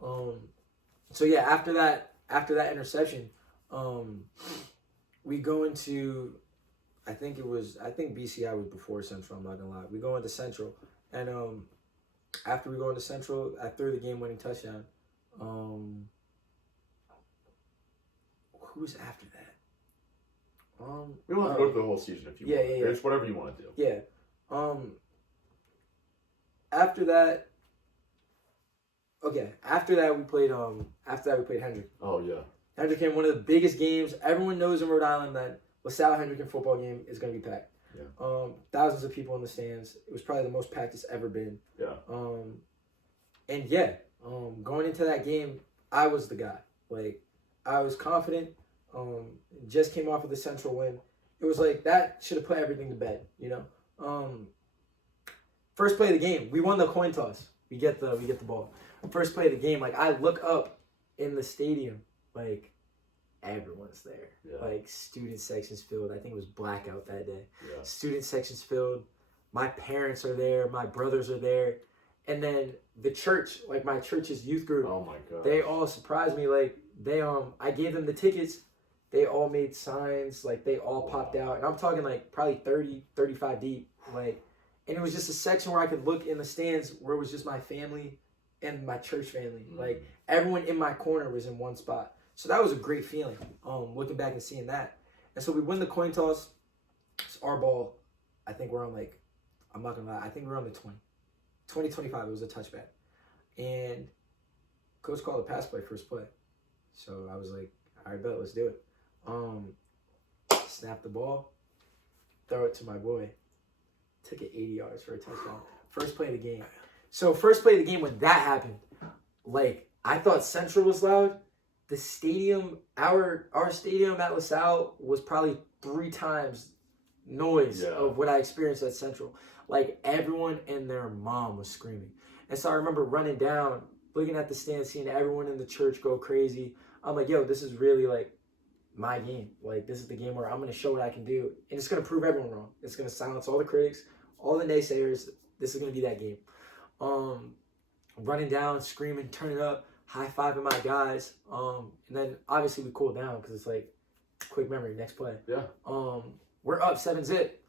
so yeah, after that interception, we go into. I think BCI was before Central, I'm not gonna lie. We go into Central, and after we go into Central, I threw the game-winning touchdown. Who's after that? We don't have to go through the whole season if you want. Yeah. It's whatever you want to do. Yeah. After that we played Hendrick. Oh yeah. Hendrick came, one of the biggest games. Everyone knows in Rhode Island that LaSalle Hendrick football game is going to be packed. Yeah. Thousands of people in the stands. It was probably the most packed it's ever been. Yeah. Going into that game, I was the guy. Like, I was confident. Just came off of the Central win. It was like that should have put everything to bed. First play of the game, we won the coin toss. We get the ball. First play of the game, like I look up in the stadium, like everyone's there. Yeah. Like student sections filled. I think it was blackout that day. Yeah. Student sections filled. My parents are there. My brothers are there. And then the church, like my church's youth group. Oh my god. They all surprised me. Like I gave them the tickets. They all made signs. Like they all popped out. And I'm talking like probably 30, 35 deep. Like, and it was just a section where I could look in the stands where it was just my family and my church family. Like everyone in my corner was in one spot. So that was a great feeling, looking back and seeing that. And so we win the coin toss. It's our ball. I think we're on I'm not going to lie, I think we're on the 20, 25. It was a touchback. And coach called a pass play, first play. So I was like, all right, bet, let's do it. Snap the ball, throw it to my boy. Took it 80 yards for a touchdown. First play of the game. So first play of the game, when that happened, like I thought Central was loud. The stadium, our stadium at LaSalle was probably 3 times noise of what I experienced at Central. Like everyone and their mom was screaming. And so I remember running down, looking at the stand, seeing everyone in the church go crazy. I'm like, yo, this is really like my game. Like this is the game where I'm going to show what I can do. And it's going to prove everyone wrong. It's going to silence all the critics, all the naysayers. This is going to be that game. Running down, screaming, turning up, high-fiving my guys. And then obviously we cooled down because it's like quick memory, next play. Yeah. We're up 7-zip.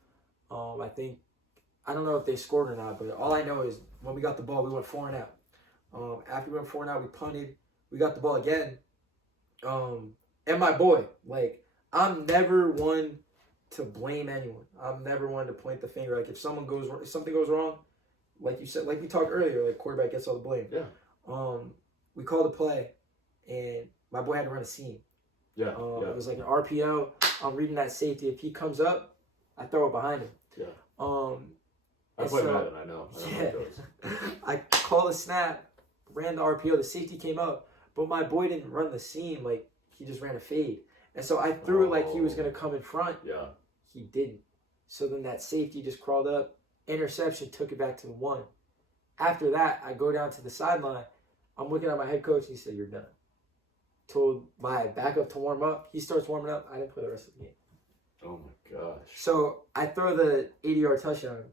I don't know if they scored or not, but all I know is when we got the ball, we went 4 and out. After we went 4 and out, we punted. We got the ball again. And my boy, like, I'm never one to blame anyone. I'm never one to point the finger. Like, if something goes wrong, like you said, like we talked earlier, like quarterback gets all the blame. Yeah. We called a play, and my boy had to run a seam. Yeah. It was like an RPO. I'm reading that safety. If he comes up, I throw it behind him. Yeah. I play Madden. I know how it goes. I called a snap, ran the RPO. The safety came up, but my boy didn't run the seam. Like he just ran a fade, and so I threw it like he was gonna come in front. Yeah. He didn't. So then that safety just crawled up, interception, took it back to the 1. After that, I go down to the sideline. I'm looking at my head coach. He said, "You're done." Told my backup to warm up. He starts warming up. I didn't play the rest of the game. Oh my gosh. So I throw the 80-yard touchdown.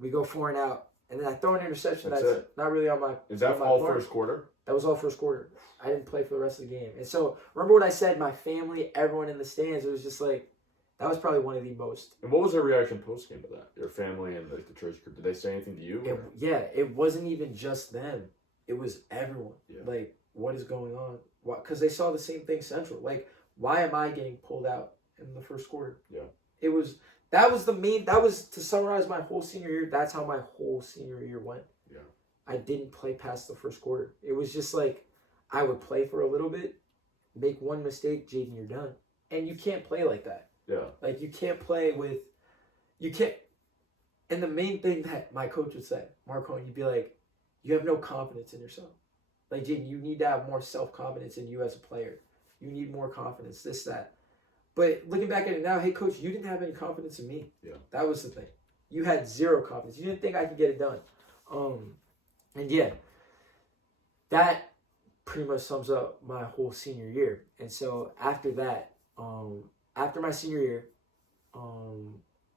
We go 4 and out. And then I throw an interception that's not really on my... Is that all first quarter? That was all first quarter. I didn't play for the rest of the game. And so, remember what I said? My family, everyone in the stands, it was just like, that was probably one of the most... And what was their reaction post-game to that? Your family and the church group, did they say anything to you? It wasn't even just them. It was everyone. Yeah. Like, what is going on? Because they saw the same thing Central. Like, why am I getting pulled out in the first quarter? Yeah. That was to summarize my whole senior year. That's how my whole senior year went. Yeah. I didn't play past the first quarter. It was just like, I would play for a little bit, make one mistake, Jaden, you're done. And you can't play like that. Yeah. Like, you can't play with, you can't, and the main thing that my coach would say, Mark Cohen, you'd be like, you have no confidence in yourself. Like, Jaden, you need to have more self-confidence in you as a player. You need more confidence, this, that. But looking back at it now, hey, coach, you didn't have any confidence in me. Yeah. That was the thing. You had zero confidence. You didn't think I could get it done. And yeah, that pretty much sums up my whole senior year. And so after that, after my senior year,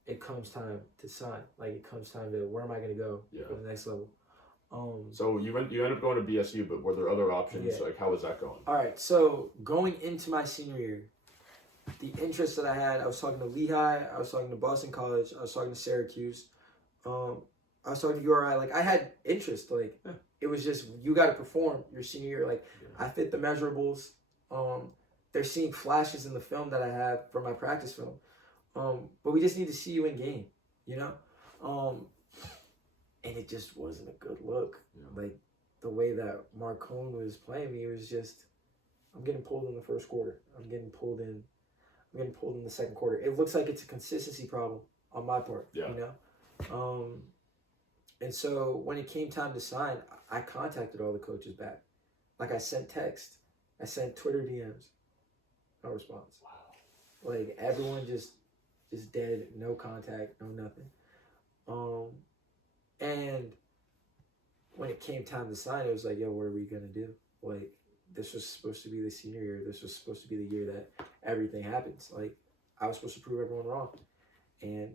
it comes time to sign. Like, it comes time to, where am I going to go for the next level? So you ended up going to BSU, but were there other options? Yeah. Like, how was that going? All right, so going into my senior year, the interest that I had, I was talking to Lehigh, I was talking to Boston College, I was talking to Syracuse, I was talking to URI. Like, I had interest. Like, it was just, you got to perform your senior year. Like, I fit the measurables. They're seeing flashes in the film that I have from my practice film. But we just need to see you in game, you know? And it just wasn't a good look. Yeah. Like, the way that Marcone was playing me, it was just, I'm getting pulled in the first quarter. I'm getting pulled in the second quarter. It looks like it's a consistency problem on my part, you know? And so when it came time to sign, I contacted all the coaches back. Like, I sent text. I sent Twitter DMs. No response. Wow. Like, everyone just dead, no contact, no nothing. And when it came time to sign, it was like, yo, what are we going to do? Like, this was supposed to be the senior year. This was supposed to be the year that everything happens. Like, I was supposed to prove everyone wrong. And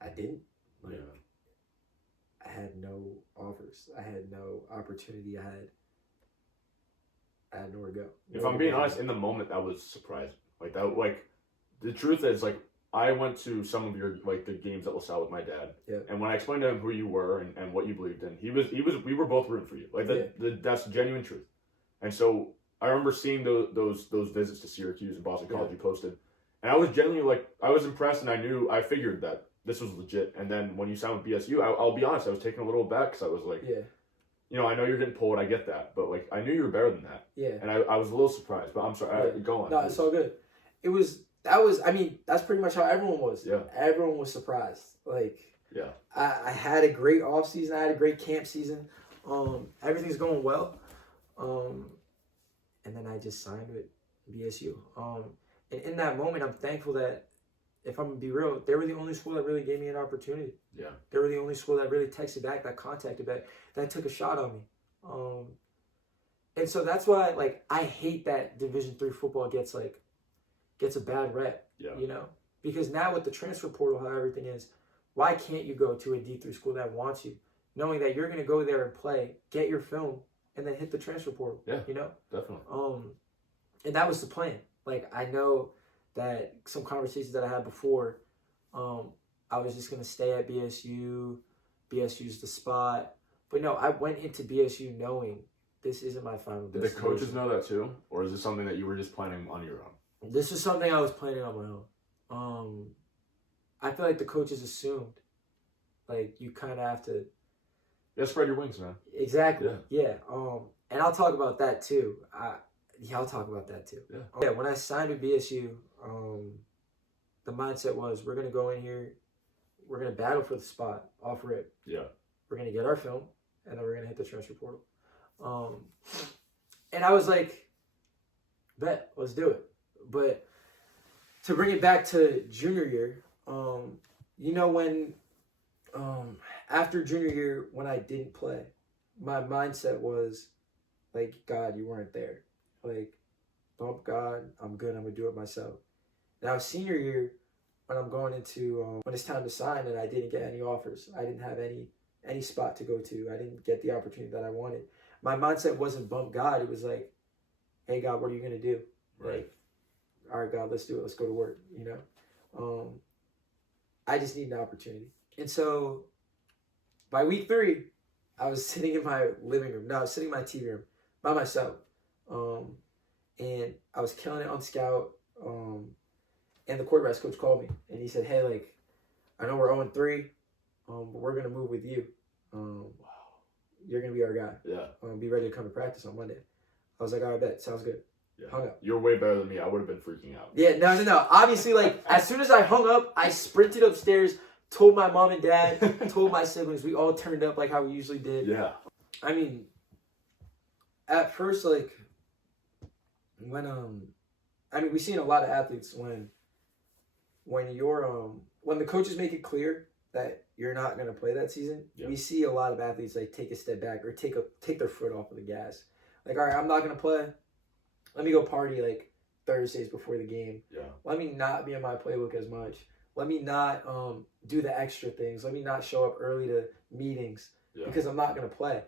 I didn't. Like, I had no offers. I had no opportunity. I had nowhere to go. If I'm being honest, in the moment, that was surprising. Like, that, like, the truth is, like, I went to some of your, like, the games at LaSalle with my dad. Yeah. And when I explained to him who you were and what you believed in, we were both rooting for you. Like, that's genuine truth. And so I remember seeing those visits to Syracuse and Boston College you posted. And I was genuinely, like, I was impressed, and I figured that this was legit. And then when you signed with BSU, I'll be honest, I was taken a little back because I was like, you know, I know you're getting pulled, I get that. But, like, I knew you were better than that. Yeah. And I was a little surprised, but I'm sorry. Go on. No, it's all good. I mean, that's pretty much how everyone was. Yeah. Everyone was surprised. Like, I had a great offseason. I had a great camp season. Everything's going well. And then I just signed with BSU. And in that moment, I'm thankful that, if I'm going to be real, they were the only school that really gave me an opportunity. Yeah. They were the only school that really texted back, that contacted back, that took a shot on me. And so that's why, like, I hate that Division III football gets a bad rep, you know? Because now with the transfer portal, how everything is, why can't you go to a D3 school that wants you, knowing that you're going to go there and play, get your film, and then hit the transfer portal, you know? Definitely. And that was the plan. Like, I know that some conversations that I had before, I was just going to stay at BSU. BSU's the spot. But no, I went into BSU knowing this isn't my final destination. Did the coaches know that too? Or is this something that you were just planning on your own? This was something I was planning on my own. I feel like the coaches assumed. Like, you kind of have to... Yeah, spread your wings, man. Exactly. Yeah. And I'll talk about that too. I'll talk about that too. Yeah. When I signed with BSU, the mindset was, we're going to go in here, we're going to battle for the spot, off rip. Yeah. We're going to get our film, and then we're going to hit the transfer portal. And I was like, bet, let's do it. But to bring it back to junior year, you know, when after junior year, when I didn't play, my mindset was like, God, you weren't there. Like, bump God, I'm good, I'm going to do it myself. Now, senior year, when I'm going into, when it's time to sign and I didn't get any offers, I didn't have any spot to go to, I didn't get the opportunity that I wanted. My mindset wasn't bump God, it was like, hey, God, what are you going to do? Right. Like, all right, God, let's do it, let's go to work, you know? I just need an opportunity. And so, by week 3, I was sitting in my living room. No, I was sitting in my TV room by myself. And I was killing it on scout. And the quarterbacks coach called me. And he said, hey, like, I know we're 0-3, but we're going to move with you. You're going to be our guy. Yeah. Be ready to come to practice on Monday. I was like, all right, bet. Sounds good. Yeah. Hung up. You're way better than me. I would have been freaking out. Yeah, no. Obviously, like, as soon as I hung up, I sprinted upstairs, told my mom and dad, told my siblings. We all turned up like how we usually did. Yeah. I mean, at first, like, when I mean, we've seen a lot of athletes when you're when the coaches make it clear that you're not going to play that season, we see a lot of athletes like take a step back or take their foot off of the gas. Like, all right, I'm not going to play. Let me go party like Thursdays before the game. Yeah. Let me not be in my playbook as much. Let me not do the extra things. Let me not show up early to meetings because I'm not going to play.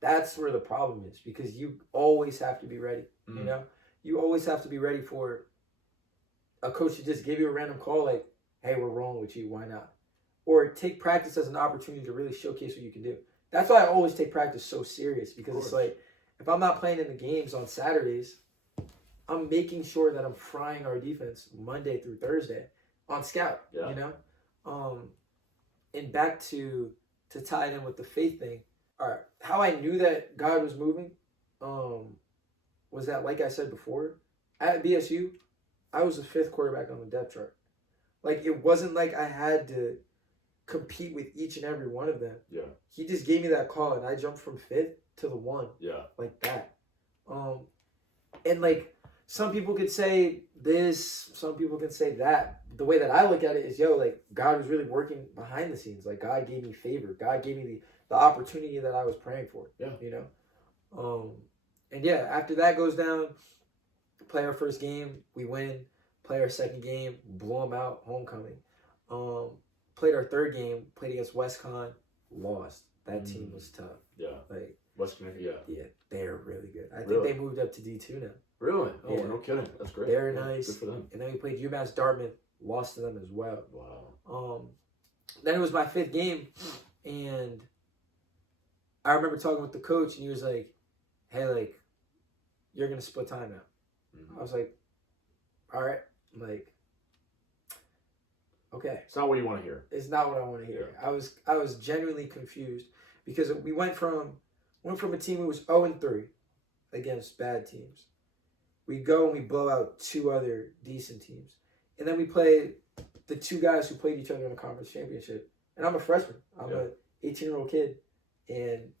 That's where the problem is, because you always have to be ready. You know, you always have to be ready for a coach to just give you a random call like, hey, we're rolling with you. Why not? Or take practice as an opportunity to really showcase what you can do. That's why I always take practice so serious, because it's like, if I'm not playing in the games on Saturdays, I'm making sure that I'm frying our defense Monday through Thursday on scout, you know? And back to tie it in with the faith thing. All right, how I knew that God was moving was that, like I said before, at BSU, I was the 5th quarterback on the depth chart. Like, it wasn't like I had to compete with each and every one of them. Yeah. He just gave me that call, and I jumped from 5th to the 1. Yeah. Like that. And, like, some people could say this, some people can say that. The way that I look at it is, like, God was really working behind the scenes. Like, God gave me favor. God gave me the opportunity that I was praying for. Yeah. You know? And yeah, after that goes down, play our first game, we win. Play our second game, blow them out, homecoming. Played our third game, played against WestCon, lost. That team was tough. Yeah. Like, WestCon, yeah, they're really good. I think they moved up to D2 now. Really? Oh, no kidding. That's great. They're nice. Good for them. And then we played UMass Dartmouth, lost to them as well. Wow. Then it was my 5th game, and I remember talking with the coach, and he was like, hey, like, you're going to split time now. I was like, all right. Like, okay. It's not what you want to hear. It's not what I want to hear. Yeah. I was genuinely confused, because we went from a team who was 0-3 against bad teams. We go and we blow out 2 other decent teams. And then we play the 2 guys who played each other in the conference championship. And I'm a freshman. I'm an 18-year-old kid. And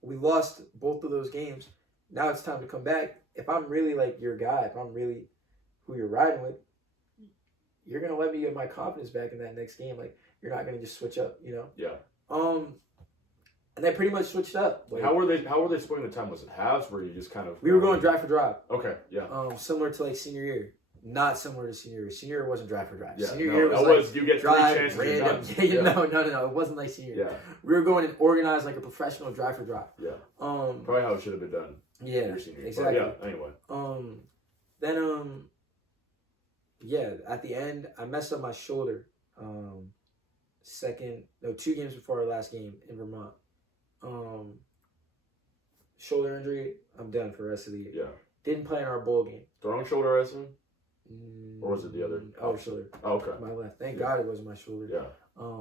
we lost both of those games. Now it's time to come back. If I'm really like your guy, if I'm really who you're riding with, you're going to let me get my confidence back in that next game. Like, you're not going to just switch up, you know? Yeah. And they pretty much switched up. Like, how were they splitting the time? Was it halves? Where you just kind of... We were going drive for drive. Okay, yeah. Similar to like senior year. Not similar to senior year. Senior year wasn't drive for drive. Yeah, senior year was like, you get drive, 3 chances random. No. It wasn't like senior year. Yeah. We were going and organized like a professional drive for drive. Yeah. Probably how it should have been done. Yeah, exactly. But yeah, anyway. Then yeah, at the end, I messed up my shoulder. 2 games before our last game in Vermont. Shoulder injury, I'm done for the rest of the year. Yeah. Didn't play in our bowl game. Throwing shoulder wrestling? Or was it the other? Oh, shoulder. Oh, okay. My left. Thank God it wasn't my shoulder. Yeah.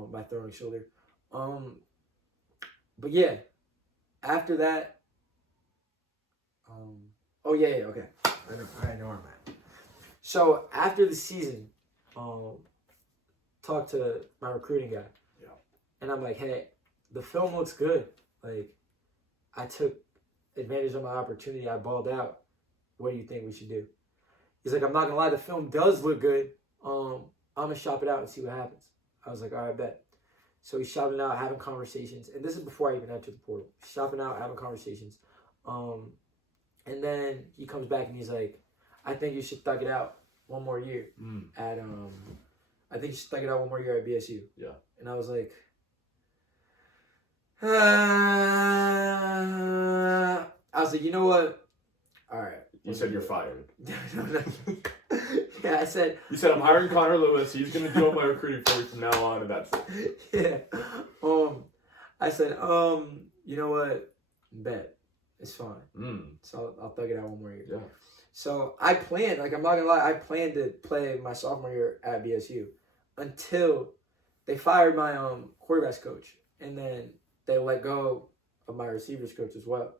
My throwing shoulder. But yeah, after that, okay. I know where I'm at. So after the season, talked to my recruiting guy. Yeah. And I'm like, hey, the film looks good. Like, I took advantage of my opportunity. I balled out. What do you think we should do? He's like, I'm not gonna lie, the film does look good. I'm gonna shop it out and see what happens. I was like, all right, bet. So he's shopping it out, having conversations, and this is before I even entered the portal. Shopping out, having conversations. And then he comes back and he's like, I think you should thug it out one more year at I think you should thug it out one more year at BSU. Yeah. And I was like, you know what? All right. You said you're fired. No. Yeah, I said. You said, I'm hiring Connor Lewis. He's going to do all my recruiting for me from now on, and that's it. Yeah. I said, you know what? Bet. It's fine. So I'll thug it out one more year. Yeah. So I planned, like, I'm not going to lie, I planned to play my sophomore year at BSU until they fired my quarterbacks coach. And then they let go of my receivers coach as well.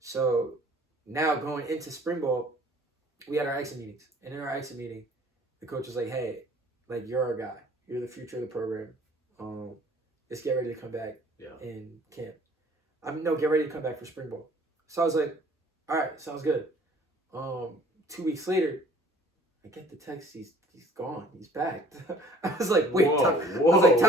So now going into spring ball, we had our exit meetings. And in our exit meeting, the coach was like, hey, like, you're our guy. You're the future of the program. Let's get ready to come back in camp. Get ready to come back for spring ball. So I was like, all right, sounds good. 2 weeks later, I get the text. He's gone. He's back. I was like, wait, Whoa, I was like,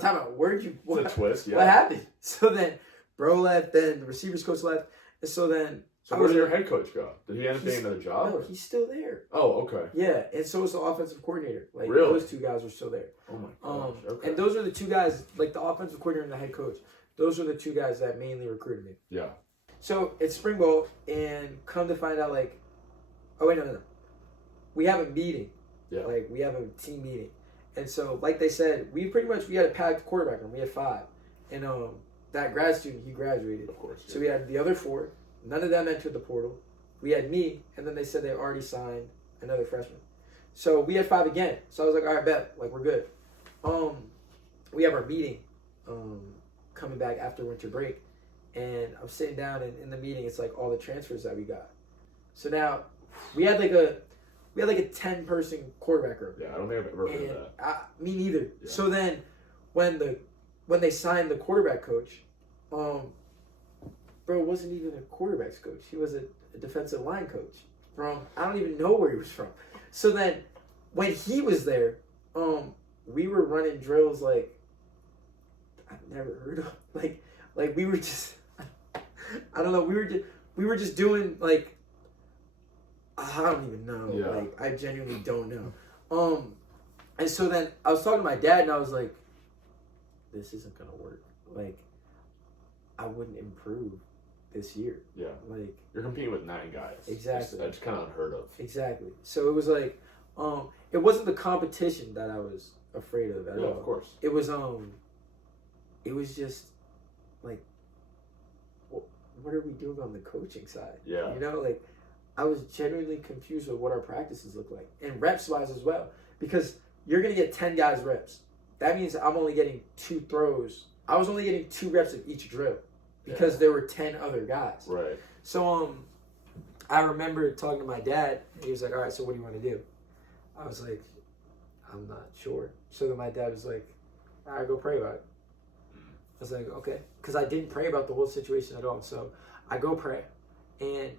time out. Where'd you? It's a twist. Yeah. What happened? So then, bro left. Then the receivers coach left. And so then. So where did your head coach go? Did he end up getting another job? No, he's still there. Oh, okay. Yeah, and so is the offensive coordinator. Like really? Those two guys were still there. Oh my gosh. Okay. And those are the two guys, like the offensive coordinator and the head coach. Those are the two guys that mainly recruited me. Yeah. So it's spring ball, and come to find out, like, oh wait, no. We have a meeting. Yeah. Like we have a team meeting, and so like they said, we had a packed quarterback room. We had 5, and that grad student, he graduated. Of course. Yeah. So we had the other 4. None of them entered the portal. We had me, and then they said they already signed another freshman. So we had 5 again. So I was like, all right, bet. Like, we're good. We have our meeting coming back after winter break. And I'm sitting down, and in the meeting, it's like all the transfers that we got. So now we had like a 10-person quarterback room. Yeah, I don't think I've ever heard of that. Me neither. Yeah. So then when they signed the quarterback coach, bro wasn't even a quarterback's coach. He was a defensive line coach from, I don't even know where he was from. So then when he was there, we were running drills like I've never heard of. Like we were just I don't know, we were just doing like I don't even know. Yeah. Like I genuinely don't know. And so then I was talking to my dad, and I was like, this isn't gonna work. Like I wouldn't improve this year. Yeah. Like you're competing with 9 guys. Exactly. That's kind of unheard of. Exactly. So it was like, it wasn't the competition that I was afraid of at all. Yeah, of course. It was just like, what are we doing on the coaching side? Yeah. You know, like I was genuinely confused with what our practices look like, and reps wise as well, because you're gonna get 10 guys reps. That means I'm only getting 2 throws. I was only getting 2 reps of each drill, because there were 10 other guys. Right. So I remember talking to my dad, and he was like, all right, so what do you want to do? I was like, I'm not sure. So then my dad was like, all right, go pray about it. I was like, okay. Because I didn't pray about the whole situation at all. So I go pray. And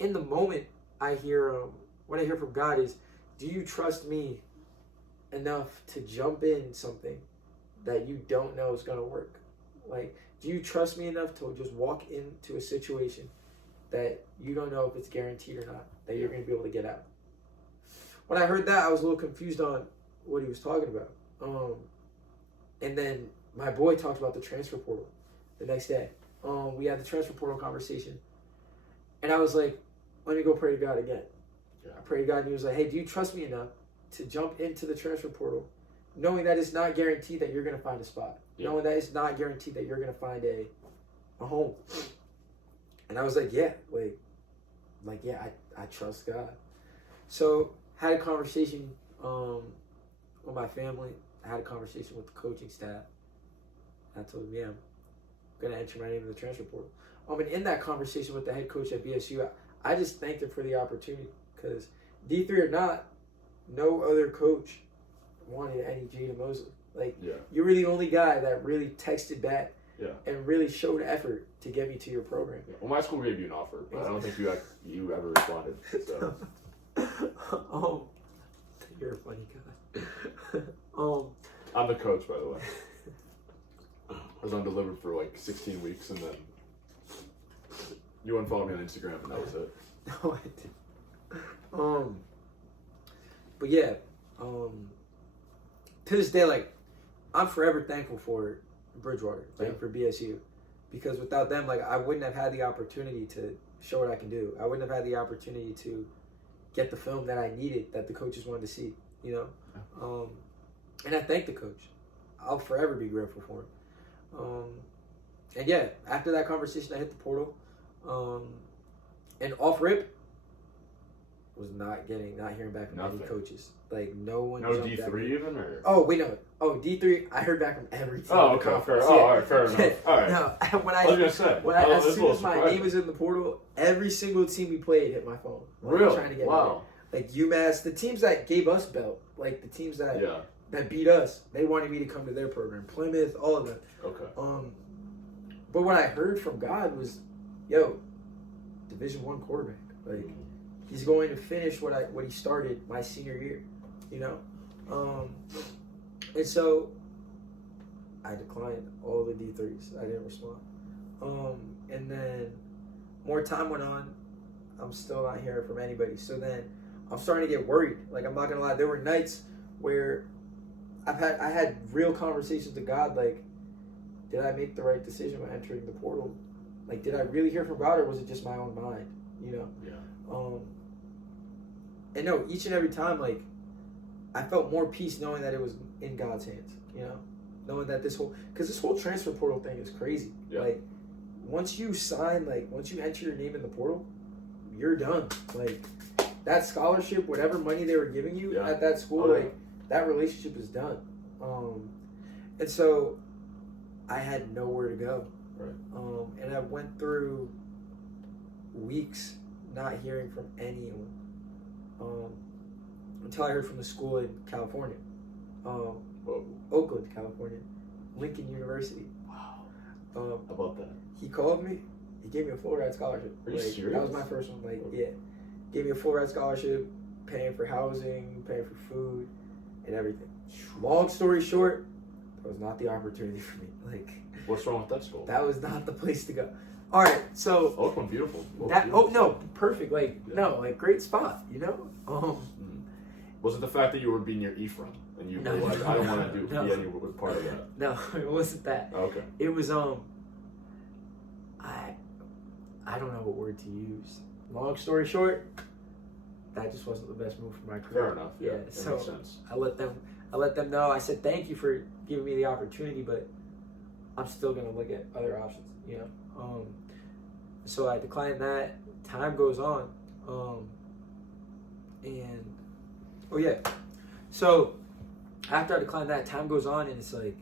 in the moment, I hear, what I hear from God is, do you trust me enough to jump in something that you don't know is going to work? Like, do you trust me enough to just walk into a situation that you don't know if it's guaranteed or not, that you're going to be able to get out? When I heard that, I was a little confused on what he was talking about. And then my boy talked about the transfer portal the next day. We had the transfer portal conversation. And I was like, let me go pray to God again. Yeah. I prayed to God, and he was like, hey, do you trust me enough to jump into the transfer portal, knowing that it's not guaranteed that you're going to find a spot, knowing that it's not guaranteed that you're going to find a home? And I was like, yeah, I trust God. So had a conversation with my family. I had a conversation with the coaching staff. I told them, yeah, I'm going to enter my name in the transfer portal. And in that conversation with the head coach at BSU, I just thanked him for the opportunity, because D3 or not, no other coach wanted any Jaden Moseley. Like, you were the only guy that really texted back and really showed effort to get me to your program. Yeah. Well, my school gave you an offer, but I don't think you ever responded. So. You're a funny guy. I'm the coach, by the way. I was undelivered for like 16 weeks, and then you unfollowed me on Instagram, and that was it. No, I didn't. But yeah, to this day, like, I'm forever thankful for Bridgewater, like for BSU, because without them, like, I wouldn't have had the opportunity to show what I can do. I wouldn't have had the opportunity to get the film that I needed, that the coaches wanted to see, you know. And I thank the coach. I'll forever be grateful for him. And yeah, after that conversation, I hit the portal, and off rip was not hearing back from any coaches. Like, no one. No D3 even, or? Oh wait, no. Oh, D3. I heard back from every team. Oh, okay, fair. Oh, all right, fair enough. All right. No, when I was gonna say, as soon as my name was in the portal, every single team we played hit my phone. Like, really? Trying to get wow. me. Like UMass, the teams that gave us belt, like the teams that beat us, they wanted me to come to their program. Plymouth, all of them. Okay. But what I heard from God was, yo, Division I quarterback. Like, he's going to finish what he started my senior year, you know? And so I declined all the D3s. I didn't respond. And then more time went on. I'm still not hearing from anybody. So then I'm starting to get worried. Like, I'm not gonna lie, there were nights where I had real conversations with God, like, did I make the right decision by entering the portal? Like, did I really hear from God, or was it just my own mind? You know? Yeah. And no, each and every time, like, I felt more peace knowing that it was in God's hands, you know? Knowing that this whole transfer portal thing is crazy. Yeah. Like, once you enter your name in the portal, you're done. Like, that scholarship, whatever money they were giving you at that school, that relationship is done. And so I had nowhere to go. Right. And I went through weeks not hearing from anyone until I heard from the school in California, Oakland, California, Lincoln University. Wow. How about that? He called me. He gave me a full ride scholarship. Are you serious? That was my first one. Like, yeah, gave me a full ride scholarship, paying for housing, paying for food, and everything. Long story short, that was not the opportunity for me. Like, what's wrong with that school? That was not the place to go. All right, so Oakland, beautiful. Oh no, perfect. Like, no, like, great spot. You know. Was it the fact that you were being near Ephraim and you were like, I don't want to be any part of that? No, it wasn't that. Okay. It was I don't know what word to use. Long story short, that just wasn't the best move for my career. Fair enough. Yeah. So makes sense. I let them know. I said thank you for giving me the opportunity, but I'm still gonna look at other options. You know. So I declined that. Time goes on, and oh yeah. So after I declined that, time goes on, and it's like,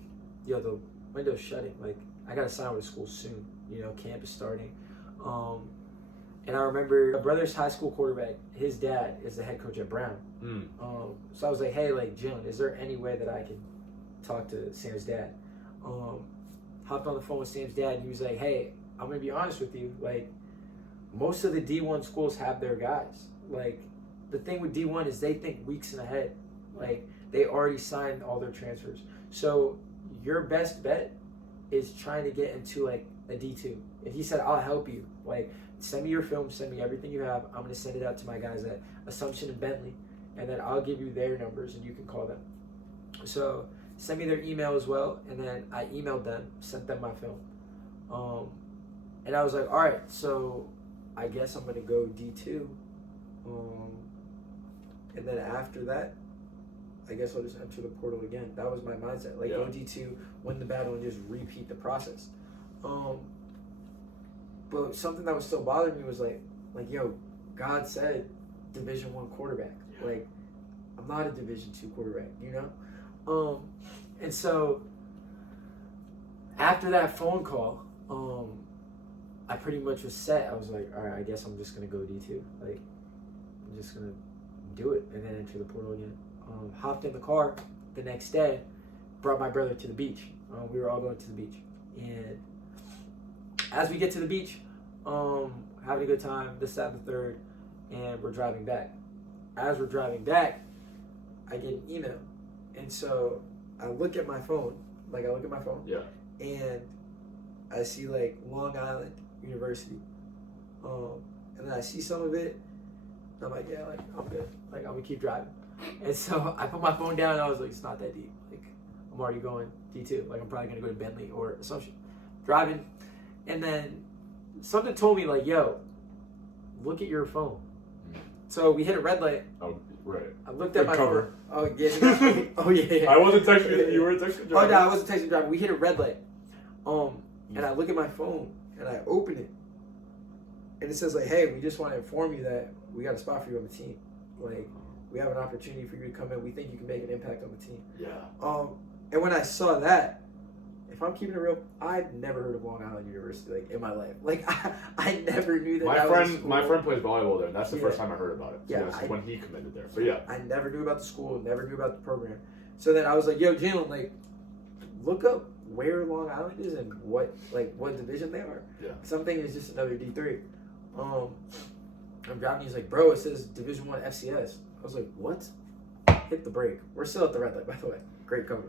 yo, the window's shutting. Like, I gotta sign with the school soon. You know, camp is starting. And I remember my brother's high school quarterback, his dad is the head coach at Brown. So I was like, hey, like, Jalen, is there any way that I can talk to Sam's dad? Hopped on the phone with Sam's dad, and he was like, hey, I'm going to be honest with you. Like, most of the D1 schools have their guys. Like, the thing with D1 is they think weeks in ahead. Like, they already signed all their transfers. So your best bet is trying to get into, like, a D2. And he said, I'll help you. Like, send me your film, send me everything you have. I'm going to send it out to my guys at Assumption and Bentley, and then I'll give you their numbers and you can call them. So send me their email as well, and then I emailed them, sent them my film. And I was like, all right, so I guess I'm going to go D2. And then after that, I guess I'll just enter the portal again. That was my mindset. Like, go D2, win the battle, and just repeat the process. But something that was still bothering me was like, yo, God said Division I quarterback. Like, I'm not a Division II quarterback, you know? And so after that phone call, I pretty much was set. I was like, all right, I guess I'm just going to go D2. Like, I'm just going to do it and then enter the portal again. Hopped in the car the next day, brought my brother to the beach. We were all going to the beach. And as we get to the beach, having a good time, this, that, and the third, and we're driving back. As we're driving back, I get an email. And so I look at my phone, and I see, like, Long Island University. And then I see some of it, and I'm like, yeah, like, I'm good. Like, I'm gonna keep driving. And so I put my phone down, and I was like, it's not that deep. Like, I'm already going D2. Like, I'm probably gonna go to Bentley or Assumption. Driving, and then something told me, like, yo, look at your phone. So we hit a red light. Oh, right. I looked at my cover. phone. Oh, yeah. Oh, yeah. I wasn't texting you. You were texting driving. Oh, no, I wasn't texting driving. We hit a red light. And I look at my phone, and I open it. And it says, like, hey, we just want to inform you that we got a spot for you on the team. Like, we have an opportunity for you to come in. We think you can make an impact on the team. Yeah. And when I saw that, if I'm keeping it real, I've never heard of Long Island University, like, in my life. Like, I never knew that. My friend plays volleyball there. And that's the first time I heard about it. Yeah, when he committed there. But yeah, I never knew about the school, never knew about the program. So then I was like, yo, Jalen, like, look up where Long Island is and what division they are. Yeah. Something is just another D3. I'm driving. He's like, bro, it says Division One FCS. I was like, what? Hit the brake. We're still at the red light, by the way. Great cover.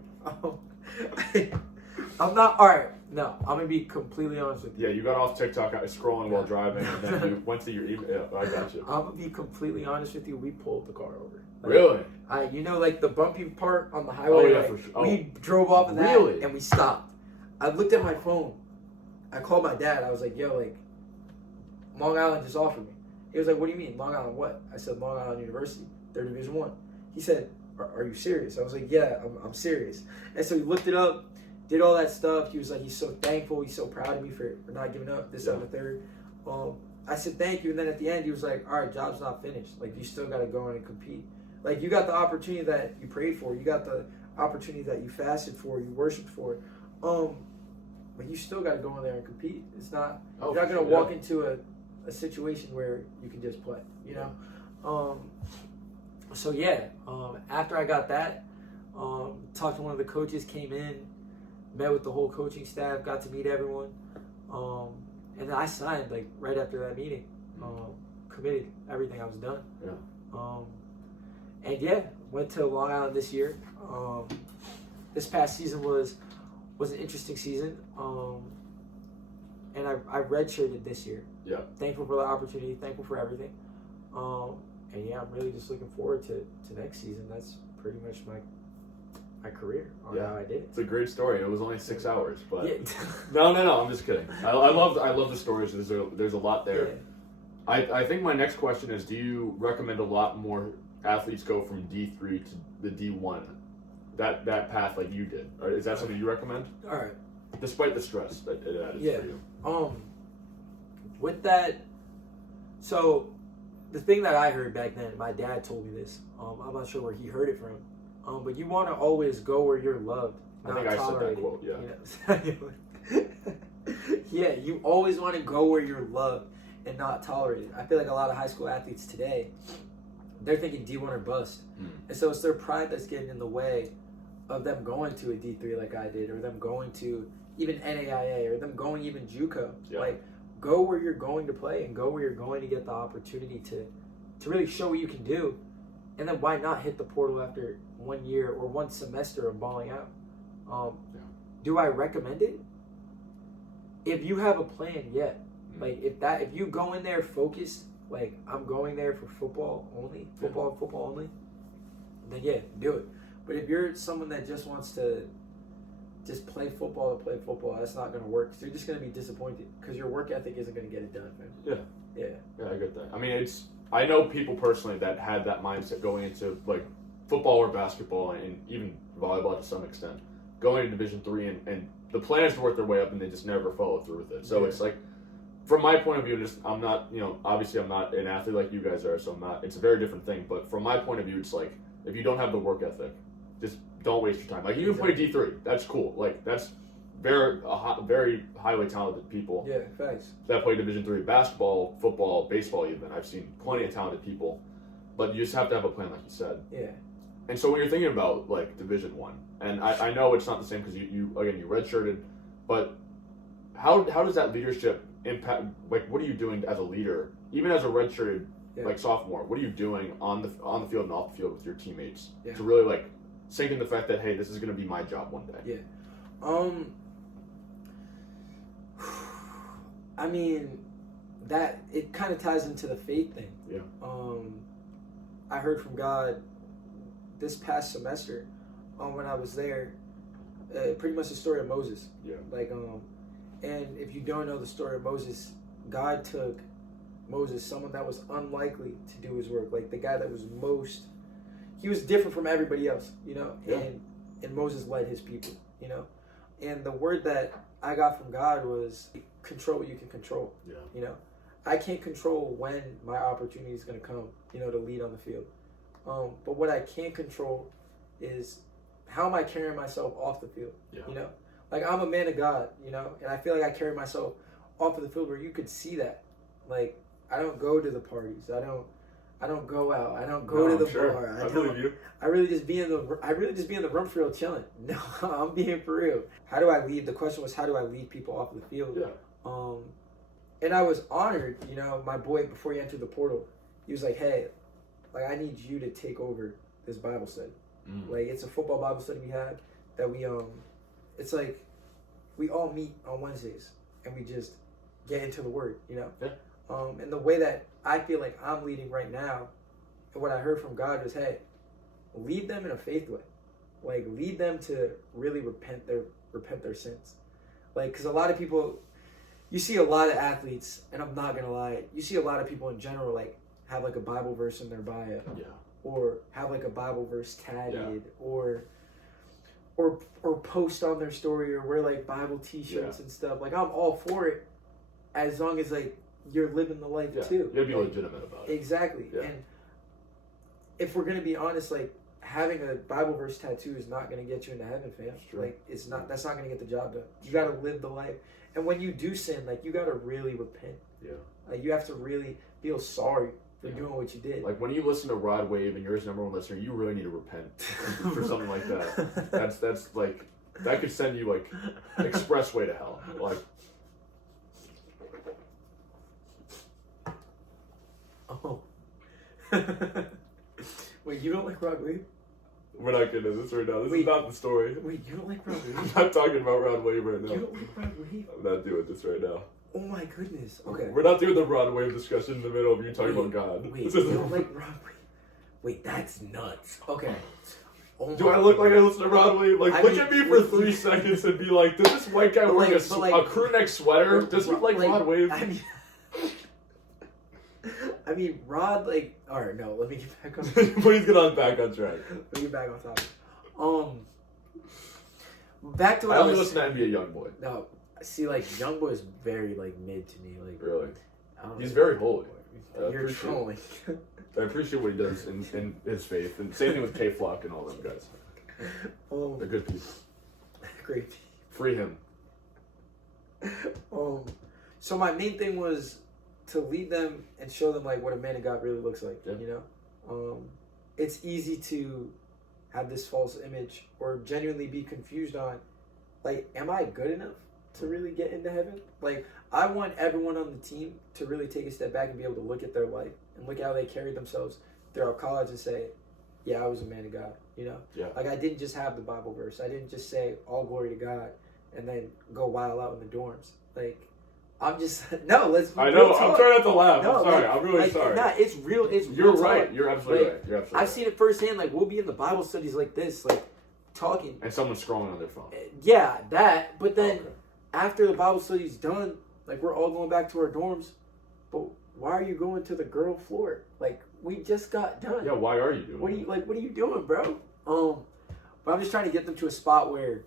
I'm not. All right. No, I'm gonna be completely honest with you. Yeah, you got off TikTok scrolling while driving, and then you went to your email. Yeah, I got you. I'm gonna be completely honest with you. We pulled the car over. Really? Like the bumpy part on the highway. Oh yeah, like, for sure. We drove off of that, really? and we stopped. I looked at my phone. I called my dad. I was like, yo, like, Long Island just offered me. He was like, what do you mean? Long Island what? I said, Long Island University. They're Division One. He said, are you serious? I was like, yeah, I'm serious. And so he looked it up, did all that stuff. He was like, he's so thankful. He's so proud of me for not giving up, this, that, and the third. I said, thank you. And then at the end, he was like, all right, job's not finished. Like, you still got to go in and compete. Like, you got the opportunity that you prayed for. You got the opportunity that you fasted for, you worshiped for. But you still got to go in there and compete. It's not, you're not going to walk into a situation where you can just play, you know? So yeah, after I got that, talked to one of the coaches, came in, met with the whole coaching staff, got to meet everyone, and then I signed like right after that meeting, committed everything. I was done. And yeah, went to Long Island this year. This past season was an interesting season, and I redshirted this year. Yeah. Thankful for the opportunity. Thankful for everything. And yeah, I'm really just looking forward to next season. That's pretty much my career on how I did it. It's a great story. It was only 6 hours, but no, I'm just kidding. I love the stories. There's a lot there. Yeah. I think my next question is: do you recommend a lot more athletes go from D3 to the D1? That path like you did. Or is that something you recommend? All right. Despite the stress that it added for you. With that, so the thing that I heard back then, my dad told me this. I'm not sure where he heard it from. But you want to always go where you're loved, not tolerated. I said that quote, yeah. You know? Yeah, you always want to go where you're loved and not tolerated. I feel like a lot of high school athletes today, they're thinking D1 or bust. And so it's their pride that's getting in the way of them going to a D3 like I did, or them going to even NAIA, or them going even JUCO. Yeah. Like, go where you're going to play and go where you're going to get the opportunity to really show what you can do. And then why not hit the portal after 1 year or one semester of balling out? Do I recommend it? If you have a plan, yeah. Like if you go in there focused, like I'm going there for football only, football only, then yeah, do it. But if you're someone that just wants to just play football to play football, that's not going to work. So you're just going to be disappointed because your work ethic isn't going to get it done, man. Yeah, I get that. I mean, I know people personally that had that mindset going into like football or basketball and even volleyball to some extent, going to Division III and the plan is to work their way up and they just never follow through with it. So it's like, from my point of view, I'm not, obviously I'm not an athlete like you guys are, so it's a very different thing. But from my point of view, it's like, if you don't have the work ethic, just don't waste your time. Like, you can play D3, that's cool. Like, that's very highly talented people. Yeah, thanks. That play Division III basketball, football, baseball even. I've seen plenty of talented people. But you just have to have a plan, like you said. Yeah. And so when you're thinking about, like, Division I, and I know it's not the same because you redshirted, but how does that leadership impact, like, what are you doing as a leader, even as a redshirted, like, sophomore? What are you doing on the field and off the field with your teammates to really, like, sink in the fact that, hey, this is going to be my job one day? Yeah. I mean, that, it kind of ties into the faith thing. Yeah. I heard from God this past semester when I was there, pretty much the story of Moses. Yeah. Like, and if you don't know the story of Moses, God took Moses, someone that was unlikely to do his work, like the guy that was he was different from everybody else, and Moses led his people, and the word that I got from God was control what you can control. Yeah. I can't control when my opportunity is going to come, to lead on the field. But what I can control is how am I carrying myself off the field, Like, I'm a man of God, and I feel like I carry myself off of the field where you could see that. Like, I don't go to the parties. I don't go out. I don't go to the bar. I believe you. I really just be in the room for real chilling. No, I'm being for real. How do I lead? The question was, how do I lead people off of the field? Yeah. And I was honored, you know, my boy, before he entered the portal, he was like, hey, like, I need you to take over this Bible study. Like, it's a football Bible study we have that we, it's like, we all meet on Wednesdays and we just get into the Word, you know? Yeah. And the way that I feel like I'm leading right now, and what I heard from God was, hey, lead them in a faith way. Like, lead them to really repent their sins. Like, because a lot of people, you see a lot of athletes, and I'm not going to lie, you see a lot of people in general, like, have, like, a Bible verse in their bio. Yeah. Or have, like, a Bible verse tatted. Yeah. Or post on their story, or wear, like, Bible t-shirts and stuff. Like, I'm all for it, as long as, like, you're living the life, too. You gotta be like, legitimate about it. Exactly. Yeah. And if we're going to be honest, like, having a Bible verse tattoo is not going to get you into heaven, fam. Like, it's not. That's not going to get the job done. You got to live the life. And when you do sin, like, you got to really repent. Yeah. Like, you have to really feel sorry for doing what you did. Like, when you listen to Rod Wave and you're his number one listener, you really need to repent for something like that. That's like, that could send you, like, expressway to hell. Like, oh. Wait, you don't like Rod Wave? we're not getting into this right now. This is not the story. Wait, you don't like Rod I'm Wave? not talking about Rod Wave right now. You don't like Rod Wave? I'm not doing this right now. Oh my goodness. Okay. We're not doing the Rod Wave discussion in the middle of you talking about God. Wait, This you isn't- don't like Rod Wave? Wait, that's nuts. Okay. Oh Do my I look like I goodness. listen to Rod Wave? Like, I look mean, at me for wait, 3 seconds and be like, does this white guy But wearing like- but like- a crew neck sweater? Does he like Rod Wave? I mean, Rod, like, all right, no, let me get back on. Please get on back on track. Let me get back on topic. Back to what I I only was. listen to NBA Youngboy. No, see, like, Youngboy is very like mid to me. Like, Really? I don't He's know. very holy. I You're appreciate trolling. I appreciate what he does in his faith. And same thing with K-Flock and all them guys. They're good people. Great. Free him. So my main thing was to lead them and show them like what a man of God really looks like. Yeah. You know, it's easy to have this false image or genuinely be confused on, like, am I good enough to really get into heaven? Like, I want everyone on the team to really take a step back and be able to look at their life and look at how they carried themselves throughout college and say, yeah, I was a man of God. You know, Yeah. like, I didn't just have the Bible verse. I didn't just say all glory to God and then go wild out in the dorms. Like, I'm just no. Let's. I know. real I'm talk. trying not to laugh. No, I'm sorry. like- I'm really like, sorry. Nah, it's real. It's You're real right. talk. You're absolutely Like, right. You're absolutely I've right. seen it firsthand. Like, we'll be in the Bible studies like this, like talking. And someone's scrolling on their phone. Yeah, that. But then Okay. after the Bible study's done, like, we're all going back to our dorms. But why are you going to the girl floor? Like, we just got done. Yeah. Why are you doing? What are that? you like? What are you doing, bro? But I'm just trying to get them to a spot where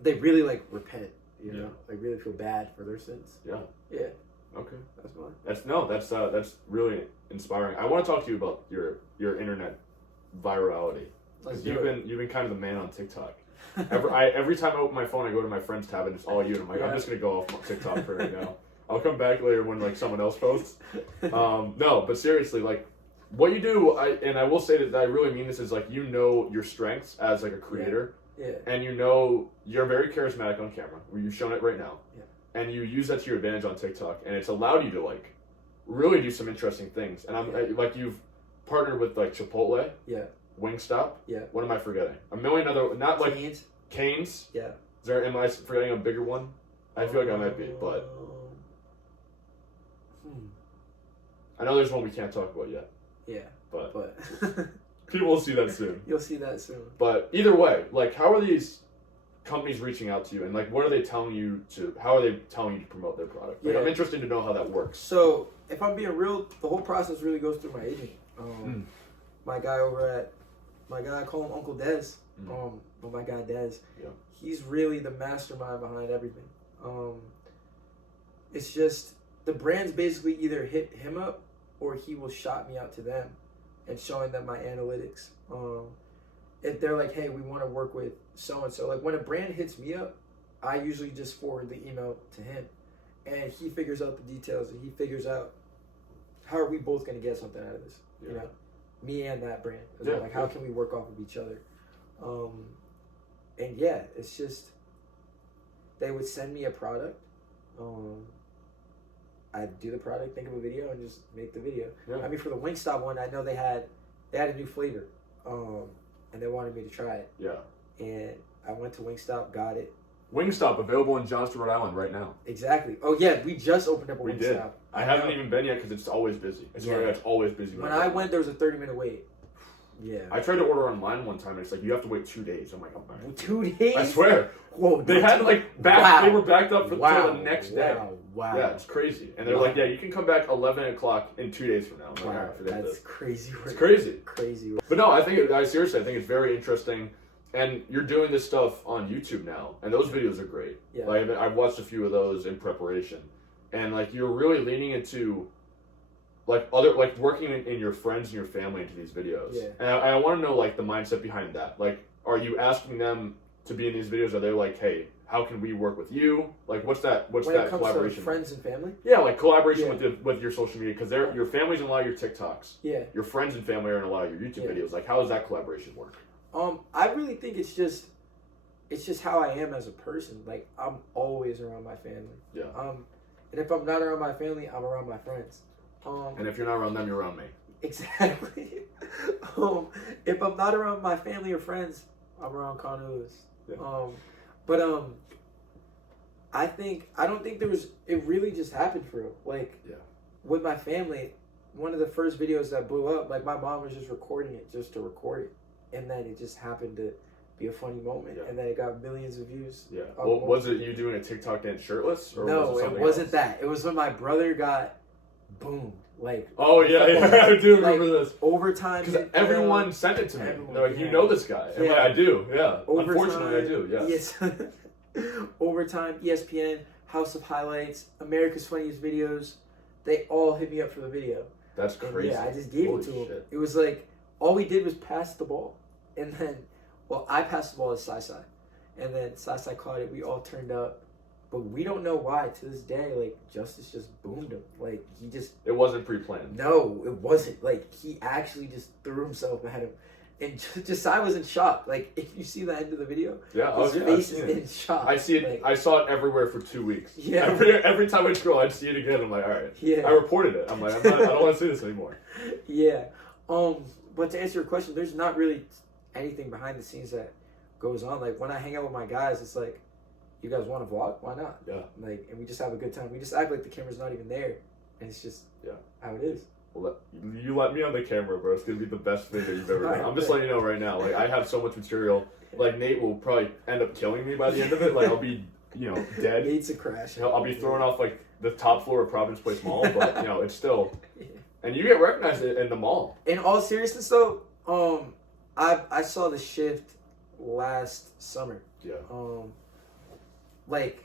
they really like repent. You know, like really feel bad for their sins. Yeah. Yeah, Okay. that's fine. That's really inspiring. I want to talk to you about your internet virality. Let's 'Cause do you've been kind of the man on TikTok. Every time I open my phone, I go to my friend's tab and it's all you. And I'm like, I'm just gonna go off my TikTok for right now. I'll come back later when like someone else posts. No, but seriously, like what you do, I will say that I really mean this is like you know your strengths as like a creator. Yeah. And you know you're very charismatic on camera. You've shown it right now. Yeah. And you use that to your advantage on TikTok, and it's allowed you to like really do some interesting things. And like you've partnered with like Chipotle. Yeah. Wingstop. Yeah. What am I forgetting? A million other, not like Canes. Canes. Yeah. Am I forgetting a bigger one? I feel like I might be, but I know there's one we can't talk about yet. Yeah. But But people will see that soon. you'll see that soon. But either way, like, how are these companies reaching out to you, and like, what are they telling you to? How are they telling you to promote their product? Like, Yeah. I'm interested to know how that works. So if I'm being real, the whole process really goes through my agent. My guy I call him Uncle Dez. But my guy Dez, Yeah. he's really the mastermind behind everything. It's just the brands basically either hit him up or he will shop me out to them and showing them my analytics. If they're like, hey, we want to work with so and so, like when a brand hits me up, I usually just forward the email to him, and he figures out the details and he figures out how are we both going to get something out of this. Yeah. You know, me and that brand. Yeah, Like, how can we work off of each other? And yeah, it's just they would send me a product, I do the product, think of a video, and just make the video. Yeah. I mean, for the Wingstop one, I know they had a new flavor, and they wanted me to try it. Yeah. And I went to Wingstop, got it. Wingstop available in Johnston, Rhode Island right now. Exactly. Oh yeah, we just opened up a We Wingstop. did. I haven't even been yet because it's always busy. I swear it's always busy. When I went, there was a 30-minute wait. Yeah. I tried to order online one time and it's like you have to wait 2 days. I'm like, oh my. 2 days? I swear. Whoa. They had like back. Wow. They were backed up for Wow. the next day. Wow. Yeah, it's crazy. And they're like, yeah, you can come back 11 o'clock in 2 days from now. I'm like, Wow. all right, forget That's this. crazy. It's crazy. Crazy. But no, I seriously think it's very interesting. And you're doing this stuff on YouTube now, and those videos are great. Yeah. Like I've watched a few of those in preparation, and like you're really leaning into like working in your friends and your family into these videos. Yeah. And I want to know like the mindset behind that. Like, are you asking them to be in these videos? Are they like, hey, how can we work with you? Like, what's that when it comes collaboration? To friends and family. Yeah, like collaboration with your social media because your family's in a lot of your TikToks. Yeah. Your friends and family are in a lot of your YouTube videos. Like, how does that collaboration work? I really think it's just how I am as a person. Like, I'm always around my family. Yeah. And if I'm not around my family, I'm around my friends. And if you're not around them, you're around me. Exactly. If I'm not around my family or friends, I'm around Con Lewis. Yeah. I don't think it really just happened for real. Like, with my family, one of the first videos that blew up, like my mom was just recording it just to record it. And then it just happened to be a funny moment. Yeah. And then it got millions of views. Yeah. Well, was it you doing a TikTok dance shirtless? Or no, was it wasn't that. It was when my brother got boomed. Like, oh, yeah, I do remember this. Overtime. Because everyone sent it to me. They're like, you know this guy. And like, I do, yeah. Overtime, unfortunately, I do, yes. Overtime, ESPN, House of Highlights, America's Funniest Videos. They all hit me up for the video. That's crazy. And yeah, I just gave it to them. It was like, all we did was pass the ball. And then, I passed the ball to Sai. And then Sai caught it. We all turned up. But we don't know why. To this day, like, Justice just boomed him. Like, he just... It wasn't pre-planned. No, it wasn't. Like, he actually just threw himself at him. And Sai was in shock. Like, if you see the end of the video, his face is in shock. I see it. Like, I saw it everywhere for 2 weeks. Yeah. Every time I scroll, I'd see it again. I'm like, all right. Yeah. I reported it. I'm like, I don't want to see this anymore. Yeah. But to answer your question, there's not really anything behind the scenes that goes on. Like, when I hang out with my guys, it's like, you guys want to vlog? Why not? Yeah. Like, and we just have a good time. We just act like the camera's not even there. And it's just how it is. Well, you let me on the camera, bro. It's going to be the best video you've ever done. I'm just letting you know right now. Like, I have so much material. Like, Nate will probably end up killing me by the end of it. Like, I'll be, dead. Nate's a crash. I'll be thrown off, like, the top floor of Providence Place Mall. But, it's still... And you get recognized in the mall. In all seriousness, though, I saw the shift last summer. Yeah. Like,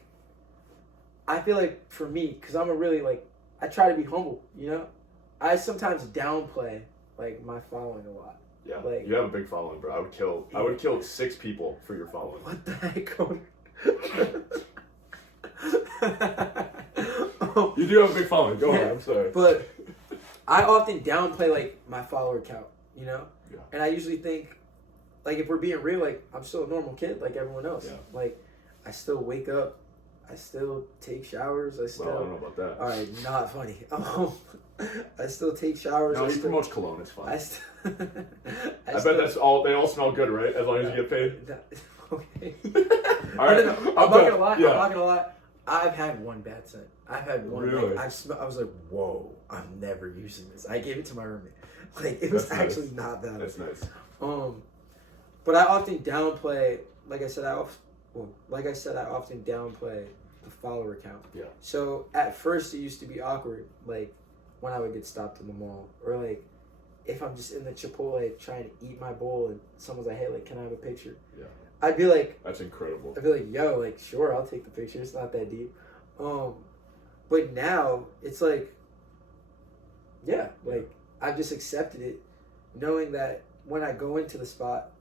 I feel like for me, because I'm a really, like, I try to be humble, I sometimes downplay, like, my following a lot. Yeah, like, you have a big following, bro. I would kill 6 people for your following. What the heck, Connor? You do have a big following. Go ahead, I'm sorry. But I often downplay, like, my follower count, Yeah. And I usually think, like, if we're being real, like, I'm still a normal kid like everyone else. Yeah. Like, I still wake up. I still take showers. I don't know about that. All right, not funny. I still take showers. No, he promotes cologne. It's fine. I bet that's all. They all smell good, right? As long as you get paid. Okay. All right. No, I'm not gonna lie. Yeah. I'm not gonna lie. I've had one bad scent. I've had one. Really? Like, I was like, whoa, I'm never using this. I gave it to my roommate. Like, it was actually not bad. That's nice. But I often downplay. Like I said, I often downplay the follower count. Yeah. So at first it used to be awkward, like when I would get stopped in the mall, or like if I'm just in the Chipotle trying to eat my bowl and someone's like, "Hey, like, can I have a picture?" Yeah. I'd be like, "That's incredible." I'd be like, "Yo, like, sure, I'll take the picture. It's not that deep." But now it's like, yeah, like I've just accepted it, knowing that when I go into the spot,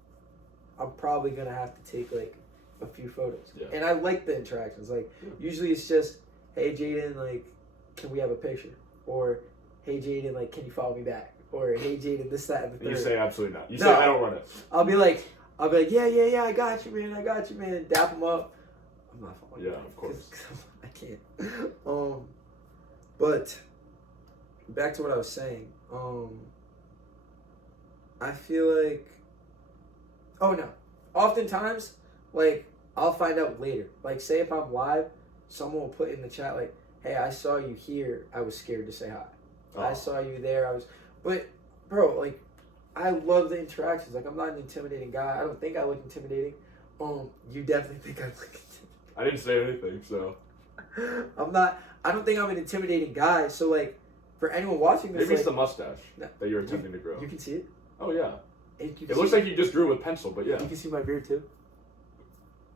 I'm probably gonna have to take like a few photos. Yeah. And I like the interactions. Like, usually it's just, "Hey Jaden, like, can we have a picture?" Or, "Hey Jaden, like, can you follow me back?" Or, "Hey Jaden, this, that, and the third." You say absolutely not. You say I don't run it. I'll be like, yeah, I got you, man. Dap them up. I'm not following. Yeah, of course. I can't. But back to what I was saying. I feel like, oh no, oftentimes, like, I'll find out later. Like, say if I'm live, someone will put in the chat like, hey, I saw you here, I was scared to say hi. Oh. I saw you there, but bro, like, I love the interactions. Like, I'm not an intimidating guy. I don't think I look intimidating. You definitely think I look intimidating. I didn't say anything, so. I don't think I'm an intimidating guy, so like, for anyone watching this, Maybe it's like, the mustache that you're attempting to grow. You can see it? Oh, yeah. It looks like you just drew with pencil, but yeah. You can see my beard, too?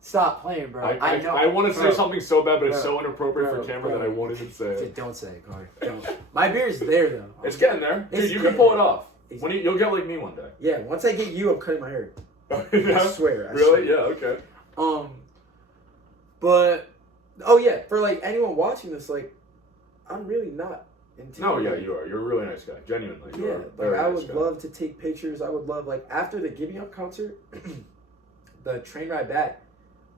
Stop playing, bro. I know. I want to say something so bad, but it's Bro. so inappropriate Bro. for camera that I won't even say it. Don't say it, Corey. Don't. My beard's there, though. It's getting there. Dude, It's you can getting pull it there. off. You'll get like me one day. Yeah, once I get you, I'm cutting my hair. Yeah? I swear. Really? Yeah, okay. But, oh yeah, for like anyone watching this, like, I'm really not No, intimidating. yeah, you are. You're a really nice guy. Genuinely. You Yeah, are a like very I nice would guy. love to take pictures. I would love, like, after the Give Me Up concert, the train ride back,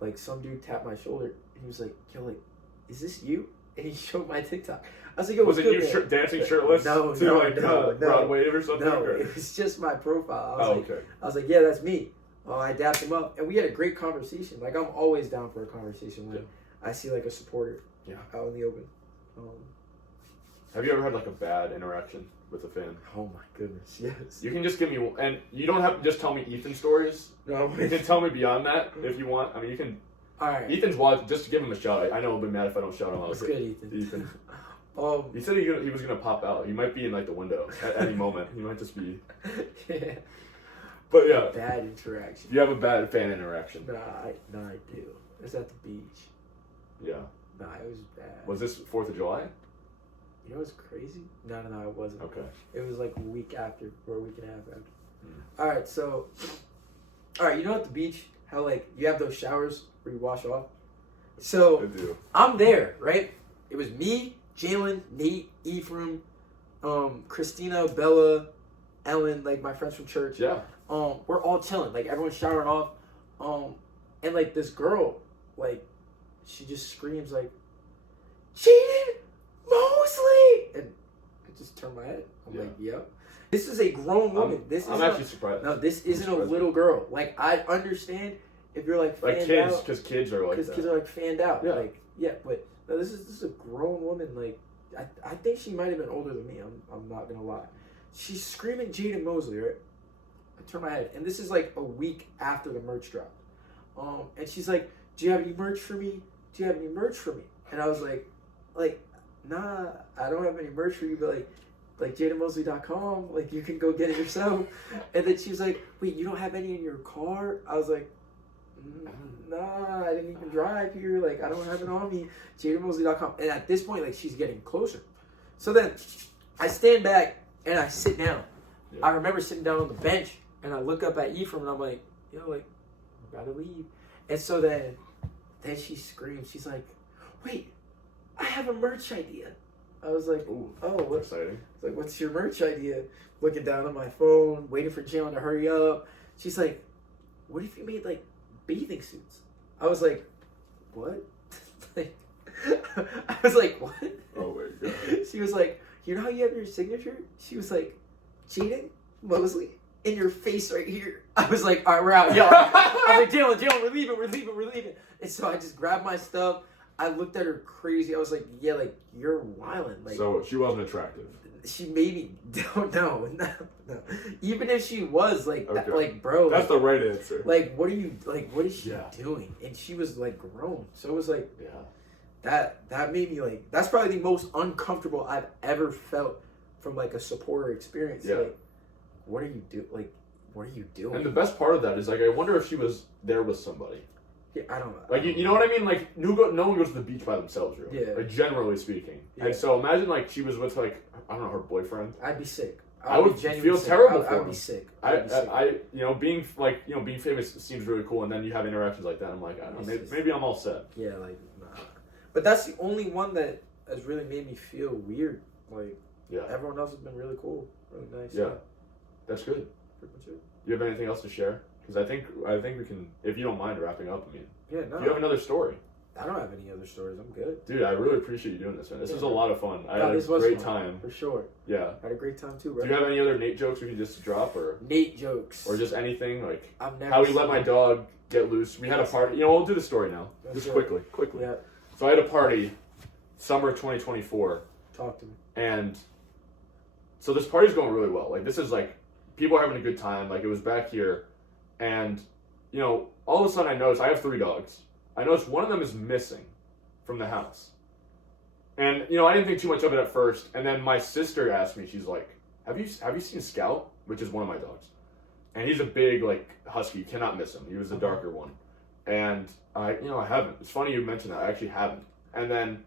like, some dude tapped my shoulder and he was like, yo, like, is this you? And he showed my TikTok. I was like, yo, Was what's it good, you man? dancing shirtless No, to no, like no, Broadway or something? No, or? it was just my profile. I was like, okay. I was like, yeah, that's me. I dapped him up, and we had a great conversation. Like, I'm always down for a conversation when I see like a supporter out in the open. Have you ever had like a bad interaction with a fan? Oh my goodness, yes. You can just give me, and you don't have to just tell me Ethan stories. No, You can tell me beyond that if you want. I mean, you can. all right. Ethan's watching. Just to give him a shout. I know he'll be mad if I don't shout him out. What's good, Ethan? Ethan. Um, He said he was gonna pop out. He might be in like the window at any moment. He might just be. yeah. But yeah, Bad interaction. you have a bad fan interaction. Nah, I do. It was at the beach. Yeah. Nah, it was bad. Was this 4th of July? You know what's crazy? No, it wasn't. Okay. It was like a week after, or a week and a half after. Mm. Alright, so, you know at the beach, how like you have those showers where you wash off? So, I do. I'm there, right? It was me, Jalen, Nate, Ephraim, Christina, Bella, Ellen, like my friends from church. Yeah. We're all chilling, like everyone's showering off. And like this girl, like, she just screams like, Jaden Moseley! And I just turn my head. I'm like, yep. This is a grown woman. I'm actually surprised. No, this isn't a little girl. Like, I understand if you're like fanned kids, out. because kids are like that. Because kids are like fanned out. Yeah. Like, yeah, but no, this is a grown woman. Like, I think she might have been older than me. I'm not gonna lie. She's screaming Jaden Moseley, right? I turn my head, and this is like a week after the merch dropped. And she's like, "Do you have any merch for me? Do you have any merch for me?" And I was like, nah, I don't have any merch for you, but like JadenMoseley.com, like you can go get it yourself. And then she was like, "Wait, you don't have any in your car?" I was like, nah, I didn't even drive here. Like, I don't have it on me. JadenMoseley.com. And at this point, like, she's getting closer. So then I stand back and I sit down. Yeah. I remember sitting down on the bench and I look up at Ephraim and I'm like, yo, like, I gotta leave. And so then she screams. She's like, wait, I have a merch idea. I was like, Ooh, oh, that's what's exciting. like, what's your merch idea? Looking down on my phone, waiting for Jalen to hurry up. She's like, what if you made like bathing suits? I was like, what? Like, I was like, what? Oh my god. She was like, you know how you have your signature? She was like, Jaden Moseley, in your face right here. I was like, all right, we're out. Yo, I was like, Jalen, we're leaving. And so I just grabbed my stuff. I looked at her crazy. I was like, yeah, like, you're wildin'. Like, So she wasn't attractive. she maybe don't know. No. Even if she was like, Okay. like, bro, That's the right answer. like, what is she Yeah. doing? And she was like grown. So it was like, Yeah. that made me like, that's probably the most uncomfortable I've ever felt from like a supporter experience. Yeah. Like, what are you doing? And the best part of that is like I wonder if she was there with somebody. Yeah, I don't know. Like you know what I mean? Like no one goes to the beach by themselves, really. Yeah. Like generally speaking. Yeah. And so imagine like she was with like I don't know her boyfriend. I'd be sick. I would be genuinely feel sick. terrible I for would him. be sick. I being being famous seems really cool, and then you have interactions like that. I'm like I don't know, maybe I'm all set. Yeah, like nah. But that's the only one that has really made me feel weird. Like Yeah. everyone else has been really cool, really nice. Yeah. That's good. Pretty much it. You have anything else to share? Because I think we can, if you don't mind wrapping up. I mean, Yeah, no. you have another story. I don't have any other stories. I'm good. Dude, I really appreciate you doing this, man. This was a lot of fun. I had this a was great fun, time. for sure. Yeah. I had a great time too, bro. Do you have any other Nate jokes we can just drop, or Nate jokes, or just anything like I've never how he seen let my dog get loose? We had a party. You know, we'll do the story now, Let's just do it. quickly. Yeah, So I had a party, summer 2024, talk to me. and so this party's going really well. Like, this is like people are having a good time. Like, it was back here, and you know, all of a sudden I noticed I have 3 dogs. I noticed one of them is missing from the house. And, you know, I didn't think too much of it at first. And then my sister asked me, she's like, have you seen Scout? Which is one of my dogs. And he's a big, like, husky. You cannot miss him. He was the darker one. And, I haven't. It's funny you mentioned that. I actually haven't. And then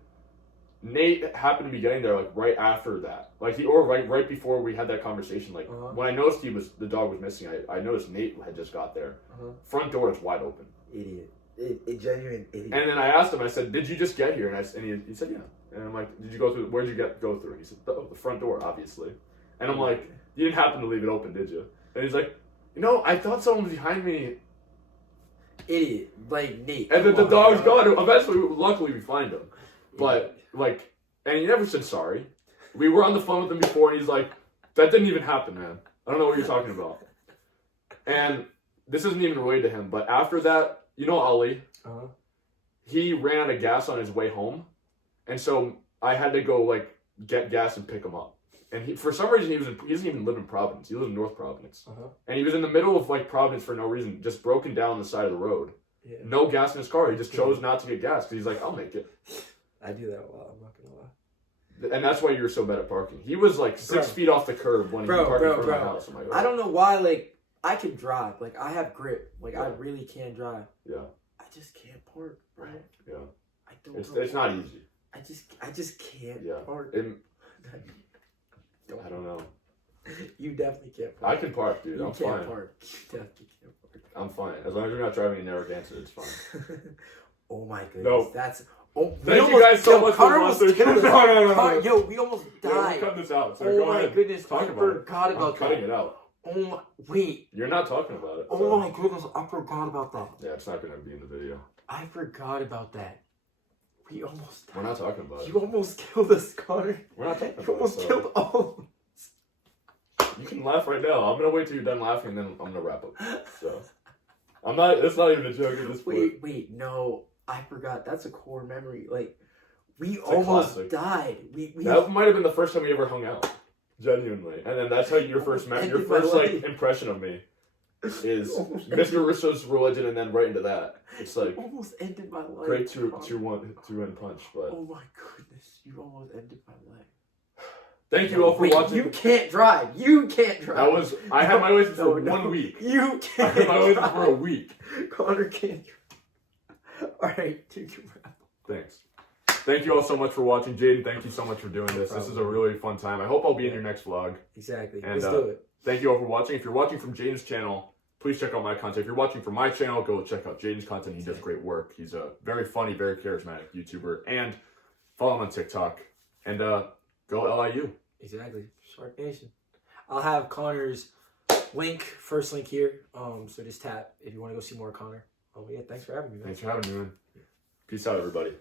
Nate happened to be getting there, like, right after that. Like, right before we had that conversation. Like, when I noticed the dog was missing, I noticed Nate had just got there. Front door is wide open. Idiot. A genuine idiot. And then I asked him, I said, did you just get here? And he said, yeah. And I'm like, did you go through, where'd you go through? And he said, the front door, obviously. And I'm like, you didn't happen to leave it open, did you? And he's like, I thought someone was behind me. Idiot. Like, Nate. And then the dog's gone. Eventually, luckily, we find him. But, like, and he never said sorry. We were on the phone with him before, and he's like, that didn't even happen, man. I don't know what you're talking about. And this isn't even related to him, but after that, Ollie, he ran out of gas on his way home. And so I had to go, like, get gas and pick him up. And for some reason, he doesn't even live in Providence. He lives in North Providence. And he was in the middle of, like, Providence for no reason, just broken down on the side of the road. Yeah. No gas in his car. He just chose not to get gas because he's like, I'll make it. I do that a lot. I'm not going to lie. And that's why you were so bad at parking. He was, like, 6 feet off the curb when he parked in front of my house. I'm like, I don't know why, like, I can drive. Like, I have grip. Like, I really can drive. Yeah. I just can't park, bro. Yeah. I don't know. It's not easy. I just can't park. I don't know. You definitely can't park. I can park, dude. I'm fine. You can't park. You definitely can't park. I'm fine. As long as you're not driving a narrow dancer, it's fine. Oh my goodness. No. That's... Thank you guys so much for watching. No. Yo, we almost died. We'll cut this out. So oh go my ahead. Goodness. Talk I forgot about that. I'm cutting it out. Oh my... Wait. You're not talking about it. Oh my goodness. I forgot about that. Yeah, it's not going to be in the video. I forgot about that. We almost died. We're not talking about it. You almost killed us, Connor. We're not talking about it. You almost killed all of us. You can laugh right now. I'm gonna wait till you're done laughing, and then I'm gonna wrap up. So, I'm not. That's not even a joke at this point. Wait, no. I forgot. That's a core memory. Like, we almost died. That might have been the first time we ever hung out, genuinely. And then that's how your first like impression of me is Mr. Russo's religion, and then right into that. It's like almost ended my life. Great two-one punch, but oh my goodness, you almost ended my life. Thank you all for watching. You can't drive. I had my license for 1 week. You can't I had my license for a week. Connor can't drive. Alright, you can wrap. Thanks. Thank you all so much for watching. Jaden, thank you so much for doing this. This is a really fun time. I hope I'll be in your next vlog. Exactly. And, let's do it. Thank you all for watching. If you're watching from Jaden's channel, please check out my content. If you're watching from my channel, go check out Jaden's content. He does great work. He's a very funny, very charismatic YouTuber. And follow him on TikTok. And go LIU. Exactly. Shark Nation. I'll have Connor's first link here. So just tap if you want to go see more of Connor. Oh yeah, thanks for having me, man. Thanks for having me, man. Peace out, everybody.